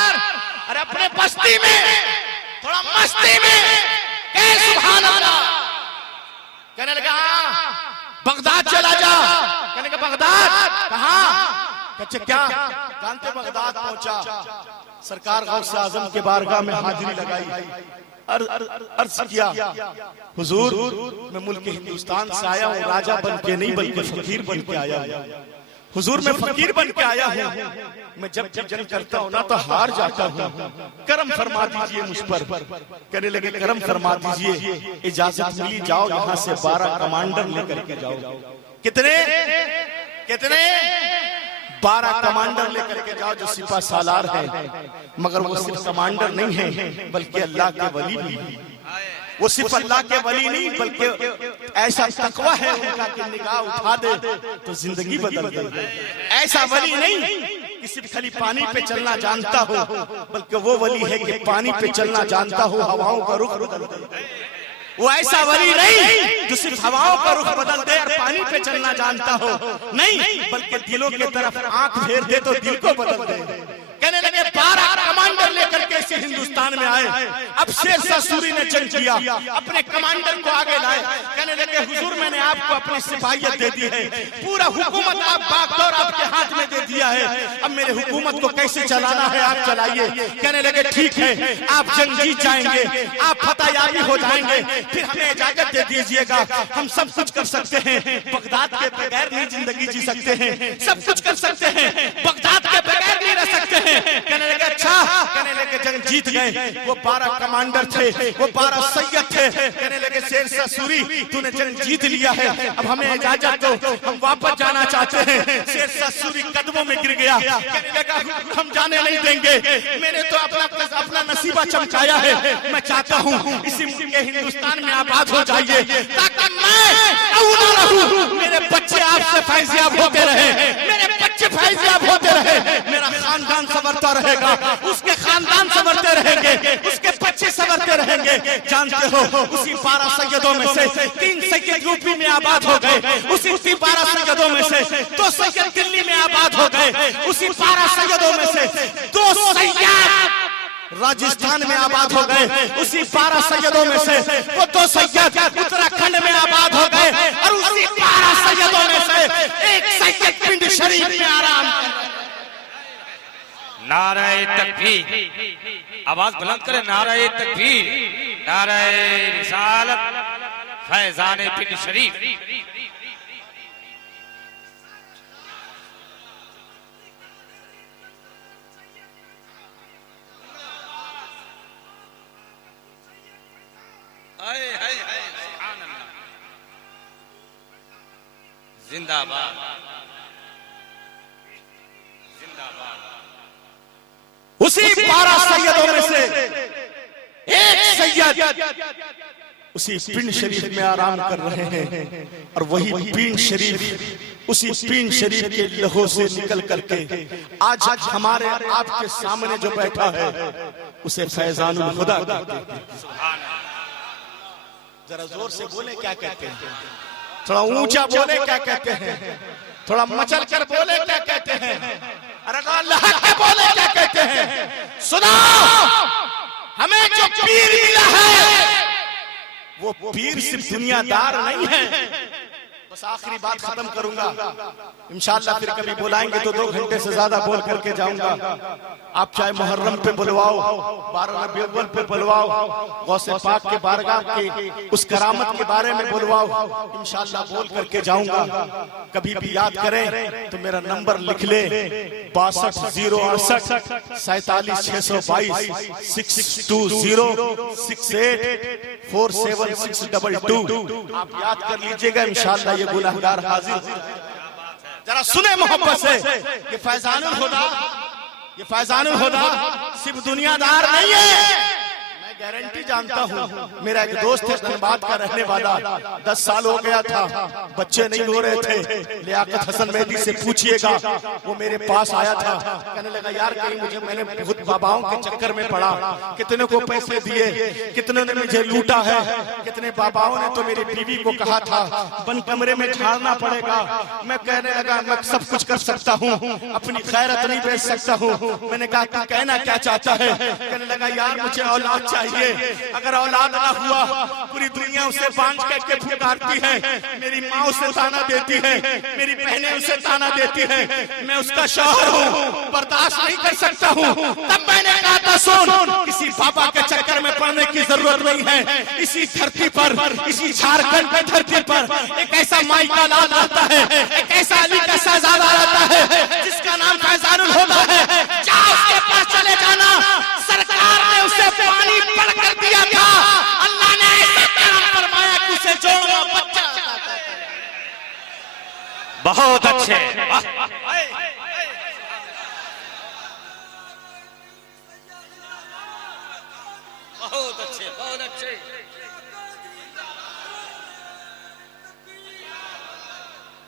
अरे अपने बस्ती में थोड़ा मस्ती में सुभान अल्लाह। कहने लगा बगदाद चला जा। कहने लगा बगदाद कहाँ? अच्छा क्या जानते? बगदाद पहुंचा, सरकार गौसे आजम के बारगाह में हाजिरी लगाई, अर्ज किया हुजूर मैं मुल्क हिंदुस्तान से आया हूँ, राजा बन के नहीं बल्कि फकीर बन के आया हूँ। हुजूर मैं फकीर बन के आया हूँ, मैं जब जंग करता हूँ ना तो हार जाता हूँ, करम फरमा दीजिए मुझ पर। कहने लगे करम फरमा दीजिए, इजाजत मिली, जाओ यहाँ से 12 कमांडर लेकर के जाओ। कितने कितने? 12 कमांडर लेकर के जाओ जो सिपा सालार है। मगर वो सिर्फ कमांडर नहीं है बल्कि अल्लाह के वली भी है। वो सिर्फ अल्लाह के वली नहीं बल्कि ऐसा तकवा है उनका कि निगाह उठा दे तो जिंदगी बदल दे। ऐसा वली नहीं कि सिर्फ खाली पानी पे चलना जानता हो, बल्कि वो वली है कि पानी पे चलना जानता हो, हवाओं का रुख बदल दे। वो ऐसा वली नहीं जो सिर्फ हवाओं का रुख बदल दे और पानी पे चलना जानता हो, नहीं, बल्कि दिलों की तरफ आंख फेर दे तो दिल को बदल दे। कहने लगे 12 कमांडर लेकर के इसे हिंदुस्तान में आए। अब शेरशाह सूरी ने जंग किया, अपने कमांडर को आगे लाए। कहने लगे हुजूर मैंने आपको अपनी सिपाहियत दे दी है, पूरा हुकूमत आप बागडोर आपके हाथ में दे दिया है, अब मेरे हुकूमत को कैसे चलाना है आप चलाइए। कहने लगे ठीक है, आप जंग जीत जाएंगे, आप फतहयाबी हो जाएंगे, फिर हमें इजाजत दे दीजिएगा, हम सब कुछ कर सकते हैं, बगदाद के बगैर नहीं जिंदगी जी सकते हैं, सब कुछ कर सकते हैं, बगदाद के बगैर नहीं रह सकते हैं। कहने लगे अच्छा। कहने लगे जंग जीत गए। वो 12 कमांडर थे, वो 12 सैयद थे। कहने लगे शेरशाह सूरी तूने जंग जीत लिया है, अब हमें इजाजत दो, हम वापस जाना चाहते हैं। शेरशाह सूरी कदमों में गिर गया। कहने लगा हम जाने नहीं देंगे, मैंने तो अपना नसीबा चमकाया है, मैं चाहता हूँ इसी मुल्क के हिंदुस्तान में आबाद हो जाइए ताकि मैं रहूं, मेरे बच्चे आपसे फैज़याब होते रहे, मेरे बच्चे फैज़याब होते रहे, मेरा खानदान संवरता रहेगा, उसके खानदान संवरते रहेंगे, उसके बच्चे संवरते रहेंगे। जानते हो उसी 12 सैयदों में से 3 सैयद यूपी में आबाद हो गए, उसी 12 सैयदों में से 2 सैयद दिल्ली में आबाद हो गए, उसी 12 सैयदों में से 2 सैयद राजस्थान में आबाद हो गए, उसी 12 सैयदों में से वो 2 सैयद उत्तराखंड में आबाद हो गए, और उसी 12 सैयदों में से 1 सैयद पिंड शरीफ में आराम। नाराए तकबीर, आवाज बुलंद करें, नाराए तकबीर, नाराए रिसालत, फैजान पिंड शरीफ। जिंदाबाद जिंदाबाद। उसी 12 सैयदों में से 1 सैयद उसी पिंड शरीफ में आराम कर रहे हैं, और वही पिंड शरीफ उसी पिंड शरीफ के लहू से निकल करके आज हमारे आपके सामने जो बैठा है उसे फैजानुल खुदा कहते हैं। जरा जोर से बोले क्या कहते हैं, थोड़ा ऊंचा बोले क्या कहते हैं। थोड़ा मचल कर बोले क्या कहते हैं, अरे अल्लाह के बोले क्या कहते हैं। सुनो, हमें जो पीर मिला है वो पीर सिर्फ दुनियादार नहीं है। बस आखिरी बात खत्म करूंगा, इंशाअल्लाह फिर कभी बुलाएंगे तो 2 घंटे से ज्यादा बोल करके जाऊंगा। आप चाहे मुहर्रम पे बुलवाओ, 12 रबीउल अव्वल पे बुलवाओ, गौसे पाक के बारगाह के उस करामत के बारे में बुलवाओ, इंशाअल्लाह बोल करके जाऊंगा। कभी भी याद करें तो मेरा नंबर लिख ले, 62 068 47 622 68 47622। आप याद कर लीजिएगा, इंशाअल्लाह ये गुनाहगार हाजिर। जरा सुने मोहब्बत से, ये फैजानुल हुदा सिर्फ दुनियादार नहीं है। मैं गारंटी जानता हूँ, मेरा एक दोस्त है धनबाद का रहने वाला, 10 साल हो गया था, बच्चे नहीं हो रहे थे। लियाकत हसन मेहदी से पूछिएगा, वो मेरे पास आया था, कहने लगा यार कहीं मुझे, मैंने बहुत बाबाओं के चक्कर में पड़ा, कितने को पैसे दिए, कितने ने मुझे लूटा है, कितने बाबाओं ने तो मेरी बीवी को कहा था बंद कमरे में झाड़ना पड़ेगा। मैं कहने लगा मैं सब कुछ कर सकता हूँ, अपनी खैरत नहीं बेच सकता हूँ। मैंने कहा तू कहना क्या चाहता है, कहने लगा यार मुझे औलाद चाहिए, अगर औलाद ना हुआ पूरी दुनिया उसे बांझ करके पुकारती है, मेरी माँ उसे ताना देती है, मेरी बहनें उसे ताना देती है, मैं उसका शौहर हूँ, बर्दाश्त नहीं कर सकता हूँ। तब मैंने कहा था सुन, किसी बाबा के चक्कर में पड़ने की जरूरत नहीं है। इसी धरती पर, इसी झारखंड की धरती पर एक ऐसा माई का लाल आता है, एक ऐसा अली का शहजादा आता है जिसका नाम फैजानुल हुदा है। जाओ उसके पास चले जाना, सरकार ने उसे पानी पड़ कर दिया था, अल्लाह ने ऐसा काम फरमाया कि उसे जोड़वा बच्चा। बहुत अच्छे, बहुत अच्छे, बहुत अच्छे।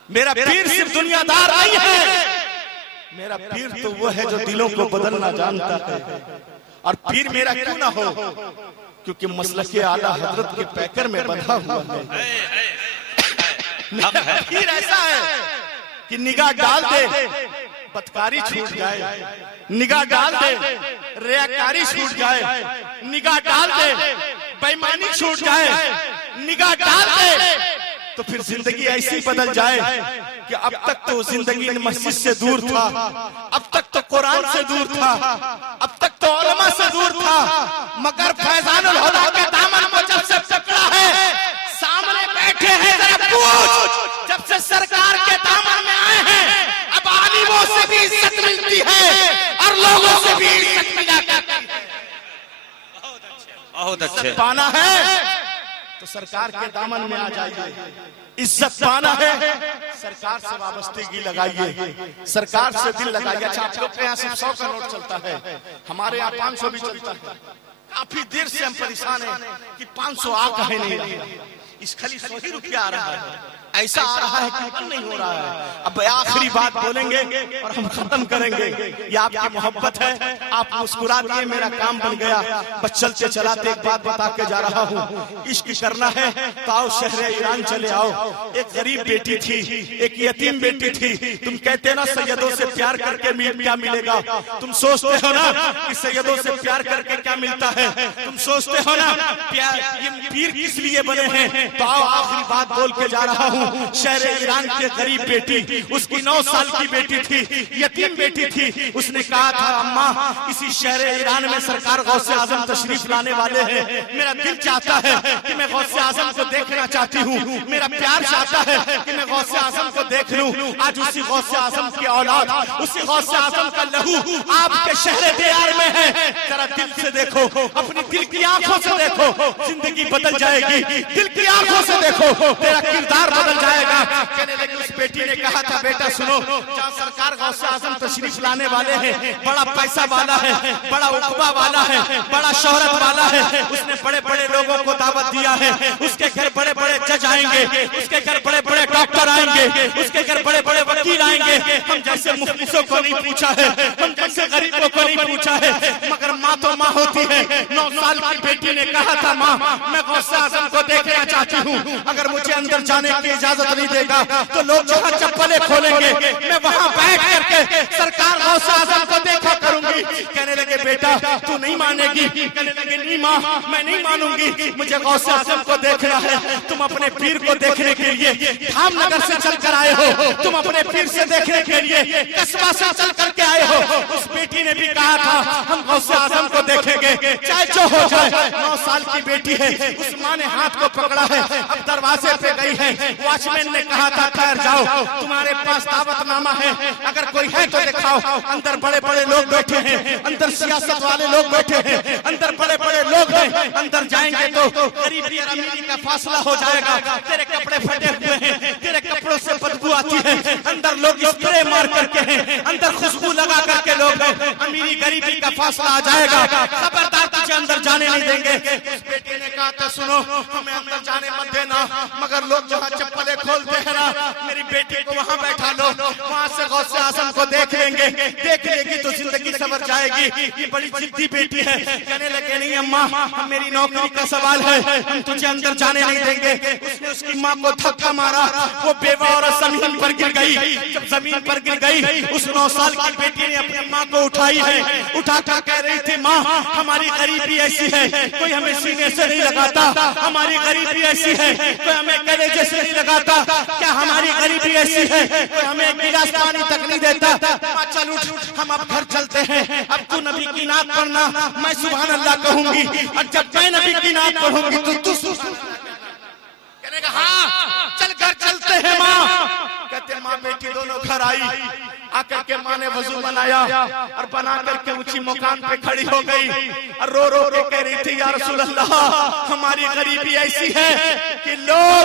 मेरा पीर सिर्फ दुनियादार नहीं है, मेरा पीर तो वो है जो दिलों को बदलना जानता है। और पीर मेरा क्यों ना हो, क्योंकि मसलके आला हजरत के पैकर में बंधा हुआ है। मेरा पीर ऐसा है कि निगाह डाल दे बदकारी छूट जाए, निगाह डाल दे रियाकारी छूट जाए, निगाह डाल दे बेईमानी छूट जाए, निगाह डाल दे तो फिर जिंदगी ऐसी बदल जाए कि अब तक तो जिंदगी मस्जिद से दूर था, अब तक तो कुरान से दूर था, अब तक तो उलमा से दूर था, मगर फैजानुल हुदा के दामन को जब से पकड़ा है, सामने बैठे हैं, जरा पूछ, जब से सरकार के दामन में आए हैं, अब आलिमों से भी इज्जत मिलती है और लोगों से भी इज्जत मिला करती है। बहुत अच्छे। पाना है तो सरकार के दामन में आ जाइए, इज्जत पाना है सरकार से वाबस्तगी लगाइए, सरकार से दिल लगाइए। अच्छा आप लोग के यहाँ सिर्फ 100 का नोट चलता है, हमारे यहाँ 500 भी चलता है। काफी देर से हम परेशान हैं कि 500 आ कहे नहीं रहा, इस खाली 100 ही रुपया आ रहा है, ऐसा आ रहा है कि बंद नहीं हो रहा है। अब आखिरी बात बोलेंगे और हम खत्म करेंगे। ये आपकी मोहब्बत है, आप मुस्कुरा दिए, मेरा काम बन गया। बस चलते चलाते एक बात बता के जा रहा हूँ, इश्क करना है तो आओ शहर ईरान चले आओ। एक गरीब बेटी थी, एक यतीम बेटी थी। तुम कहते ना सैयदों से प्यार करके क्या मिलेगा, तुम सोचते हो ना कि सैयदों से प्यार करके क्या मिलता है, तुम सोचते हो ना प्यार ये पीर किस लिए बने हैं। तो आओ आखिरी बात बोल के जा रहा हूँ। शहर ईरान की गरीब बेटी, उसकी 9 साल की बेटी थी, यतीम बेटी थी। उसने कहा था अम्मा इसी शहर ईरान में सरकार गौसे आजम तशरीफ लाने वाले हैं, मेरा दिल चाहता है कि मैं गौसे आजम को देखना चाहती हूँ, मेरा प्यार चाहता है कि मैं गौसे आजम को देख लूं। आज उसी गौसे आजम की औलाद, उसी गौसे आजम का लहू आपके शहर दीयार में है। जरा दिल से देखो, अपनी दिल की आंखों से देखो, जिंदगी बदल जाएगी। दिल की आंखों से देखो, तेरा किरदार बदल जाएगा। कहने लगी उस बेटी ने कहा था बेटा सुनो, जहाँ सरकार गौसे आजम तशरीफ लाने वाले हैं, बड़ा पैसा वाला है, बड़ा उकबा वाला है, बड़ा शोहरत वाला है, उसने बड़े बड़े लोगों को दावत दिया है, उसके घर बड़े बड़े जज आएंगे, उसके घर बड़े बड़े डॉक्टर आएंगे, उसके घर बड़े बड़े वकील आएंगे। हम जैसे मुफ्लिसों को नहीं पूछा है, हम जैसे गरीबों को नहीं पूछा है, मगर माँ तो माँ होती है। 9 साल की बेटी ने कहा था, माँ मैं गौसे आजम को देखना चाहती हूँ, अगर मुझे अंदर जाने की इजाजत नहीं देगा तो लोग जहाँ चप्पलें खोलेंगे मैं वहाँ बैठ करके सरकार गौसे आजम को देखा करूंगी। कहने लगे बेटा तू नहीं मानेगी? कहने लगे नहीं माँ मैं नहीं मानूंगी, मुझे गौसे आजम को देखना है। तुम अपने पीर को देखने के लिए धामनगर से चल कर आए हो, तुम अपने पीर से देखने के लिए कस्बा से चल करके आए हो। उस बेटी ने भी कहा था हम गौसे आजम को देखेंगे चाहे जो हो जाए। 9 साल की बेटी है, उस माँ ने हाथ को पकड़ा है, अब दरवाजे पे गई है। वॉचमैन ने कहा था ठहर जाओ, तुम्हारे पास दावतनामा है, अगर कोई है तो दिखाओ। अंदर बड़े बड़े लोग बैठे हैं, अंदर सियासत वाले लोग बैठे हैं, अंदर बड़े बड़े लोग हैं, अंदर जाएंगे तो गरीबी और अमीरी का फासला हो जाएगा। तेरे कपड़े फटे हुए हैं, तेरे कपड़ों से बदबू आती है, अंदर लोग स्प्रे मार करके हैं, अंदर खुशबू लगा करके लोग हैं, अमीरी गरीबी का फासला आ जाएगा, खबरदार तुझे अंदर जाने नहीं देंगे। उस बेटी ने कहा था सुनो हमें अंदर जाने मत देना, मगर लोग जहाँ चप्पलें खोलते हैं ना मेरी बेटी को वहाँ बैठा लो, वहाँ से गौसे आजम को देख लेंगे, देख लेगी तो जिंदगी संवर जाएगी। ये बड़ी जिद्दी बेटी है। कहने लगे नहीं अम्मा मेरी नौकरी का सवाल है, हम तुझे अंदर जाने नहीं देंगे। उसने उसकी माँ को धक्का मारा, वो बेवा और जमीन पर गिर गई। जब जमीन पर गिर गई उस 9 साल की बेटी ने अपनी माँ को उठाई है, उठाकर कह रही थी माँ हमारी गरीबी ऐसी है कोई हमें सीने से नहीं लगाता, हमारी गरीबी ऐसी है कोई हमें कलेजे से नहीं लगाता, क्या हमारी गरीबी ऐसी है कोई हमें एक गिलास पानी तक नहीं देता। माँ चल उठ हम अब घर चलते हैं, अब तू नबी की नात पढ़ना, मैं सुभान अल्लाह कहूंगी, और जब मैं नबी की नात पढ़ूंगी तो तू कहने का हाँ चल घर चलते हैं। माँ कहते माँ बेटी दोनों घर आई, आकर के माँ ने वजू बनाया और बना करके ऊंची मुकाम पे खड़ी हो गई और रो रो के कह रही थी या रसूल अल्लाह हमारी गरीबी ऐसी है कि लोग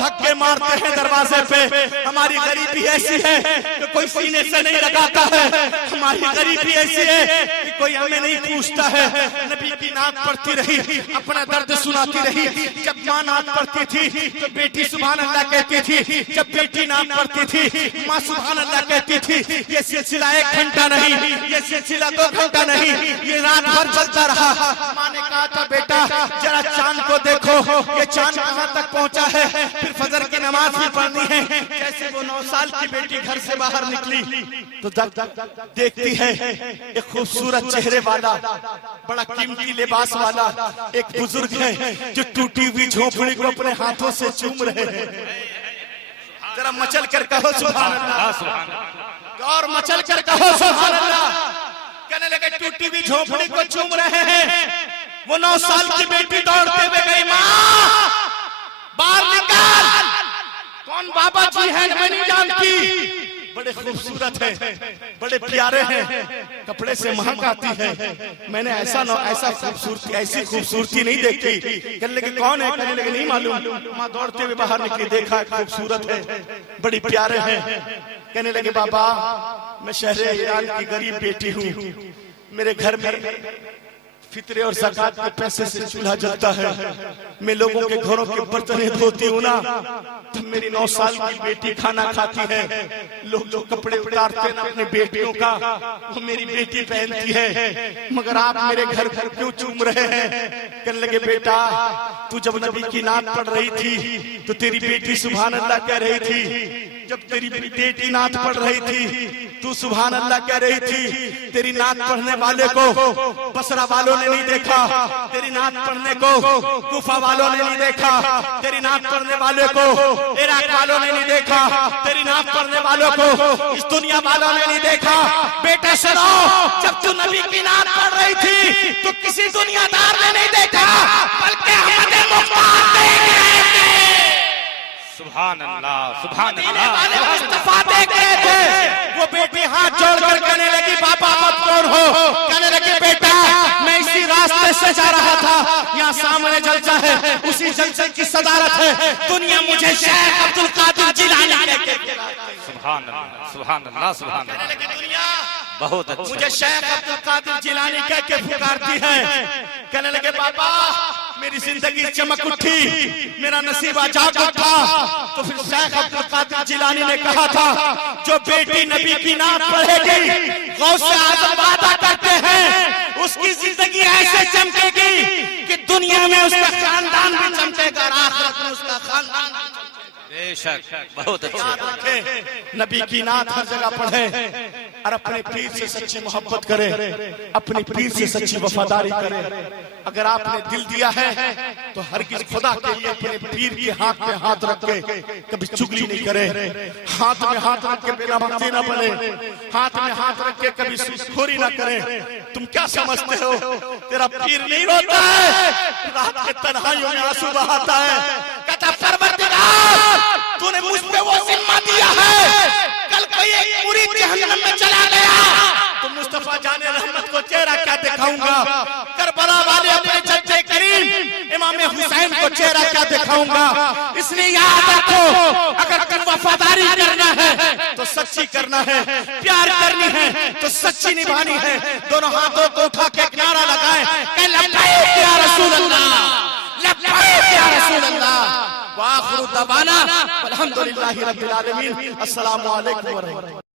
धक्के मारते हैं दरवाजे पे, हमारी गरीबी ऐसी है कि कोई सीने से नहीं लगाता है, हमारी गरीबी ऐसी है कि कोई हमें नहीं पूछता है। नबी की नात पढ़ती रही, अपना दर्द सुनाती रही। जब माँ नात पढ़ती थी तो बेटी सुभान अल्लाह कहती थी, जब बेटी नात पढ़ती थी माँ सुभान अल्लाह कहती थी। ये सिलसिला 1 घंटा नहीं, ये सिलसिला 2 घंटा नहीं, ये रात भर चलता रहा। माँ ने कहा था बेटा जरा चांद को देखो, ये चांद कहाँ तक पहुँचा है, फिर फजर की नमाज भी पढ़नी है। जैसे वो 9 साल की बेटी घर से बाहर निकली तो देखती है एक खूबसूरत चेहरे वाला, बड़ा कीमती लिबास वाला एक बुजुर्ग है जो टूटी हुई झोपड़ी को अपने हाथों से चूम रहे हैं। जरा मचल कर कहो सुभान अल्लाह, और मचल कर कहो सुभान अल्लाह। कहने लगे टूटी हुई झोपड़ी को चूम रहे हैं। वो 9 साल की बेटी दौड़ते हुए गई, माँ बाहर निकाल, कौन बाबा जी है मैं नहीं जानती, बड़े खूबसूरत है, बड़े प्यारे हैं, कपड़े से महक आती है, मैंने ऐसा खूबसूरती ऐसी खूबसूरती नहीं देखी। कहने लगे कौन है? कहने लगे नहीं मालूम। माँ दौड़ते हुए बाहर निकली, देखा खूबसूरत है, बड़ी प्यारे हैं। कहने लगे बाबा मैं शहरे ईरान की गरीब बेटी हूँ, मेरे घर में फितरे और ज़कात के पैसे से चूल्हा जलता है, मैं लोगों के घरों के बर्तन धोती हूँ ना, तो मेरी 9 साल की बेटी खाना खाती है, लोग जो कपड़े उतारते ना अपने बेटियों का वो मेरी बेटी पहनती है, मगर आप मेरे घर घर क्यों चूम रहे हैं? कहने लगे बेटा तू जब नबी की नात पढ़ रही थी तो तेरी बेटी सुभान अल्लाह कह रही थी, जब तेरी बेटी नात पढ़ रही थी तू सुभान अल्लाह कह रही थी। तेरी नात पढ़ने वाले को बसरा वालों ने नहीं देखा, तेरी नात पढ़ने को कूफा वालों ने नहीं देखा, तेरी नात पढ़ने वाले को इराक वालों ने नहीं देखा, तेरी नात पढ़ने वालों को इस दुनिया वालों ने नहीं देखा। बेटा सुनो, जब तू नबी की नात पढ़ रही थी तो किसी दुनियादार ने नहीं देखा, बल्कि हमने मुख्तार देख रहे थे। सुभान अल्लाह, सुभान अल्लाह। मुस्तफा देख रहे थे। वो बेटी हाथ जोड़कर कहने लगी बाबा आप कौन हो? कहने लगे बेटा मैं इसी रास्ते से जा रहा था, यहाँ सामने जलसा है, उसी जलसे की सदारत है, दुनिया मुझे शेख अब्दुल कादिर जिलानी कहते हैं। सुभान अल्लाह, सुभान अल्लाह, सुभान अल्लाह। दुनिया बहुत अच्छा, मुझे शेख अब्दुल कादिर जिलानी कह के पुकारती है। कहने लगे बाबा मेरी जिंदगी चमक उठी, मेरा नसीबा जाग उठा। तो फिर शेख अब्दुल कादिर जिलानी ने कहा था, जो बेटी नबी की नात पढ़ेगी, गौसे आज़म वादा करते हैं उसकी जिंदगी ऐसे चमकेगी कि दुनिया में उसका खानदान भी चमकेगा और आखिरत में उसका खानदान भी चमकेगा। बेशक, बहुत अच्छे। नबी की नात हर जगह पढ़े और अपने पीर से सच्ची मोहब्बत करे, अपने पीर से सच्ची वफादारी करे। अगर आपने दिल दिया है तो हर किस खुदा के लिए अपने पीर के हाथ में हाथ रख के कभी चुगली नहीं करे, हाथ में हाथ रख के बिना भक्ति न बने, हाथ में हाथ रख के कभी सुखोरी ना करे। तुम क्या समझते हो तेरा पीर नहीं रोता है, रात के तन्हाइयों में आंसू बहाता है, कहता परवरदिगार तूने मुझ पे वो जिम्मा दिया है, कल कोई एक मुरीद जहन्नम में चला गया तो मुस्तफा जाने रहमत को चेहरा क्या दिखाऊंगा, करबला वाले अपने जज्जे करीम इमाम हुसैन को चेहरा क्या दिखाऊंगा। इसलिए याद रखो, अगर तुम वफादारी करना है तो सच्ची करना है, प्यार करनी है तो सच्ची निभानी है। दोनों हाथों को उठा के एक नारा लगाए, लब्बैक या रसूल अल्लाह, लब्बैक या रसूल अल्लाह। वाखिरु दवाना अल्हम्दुलिल्लाहि रब्बिल आलमीन। अस्सलामु अलैकुम व रहमतुल्लाह।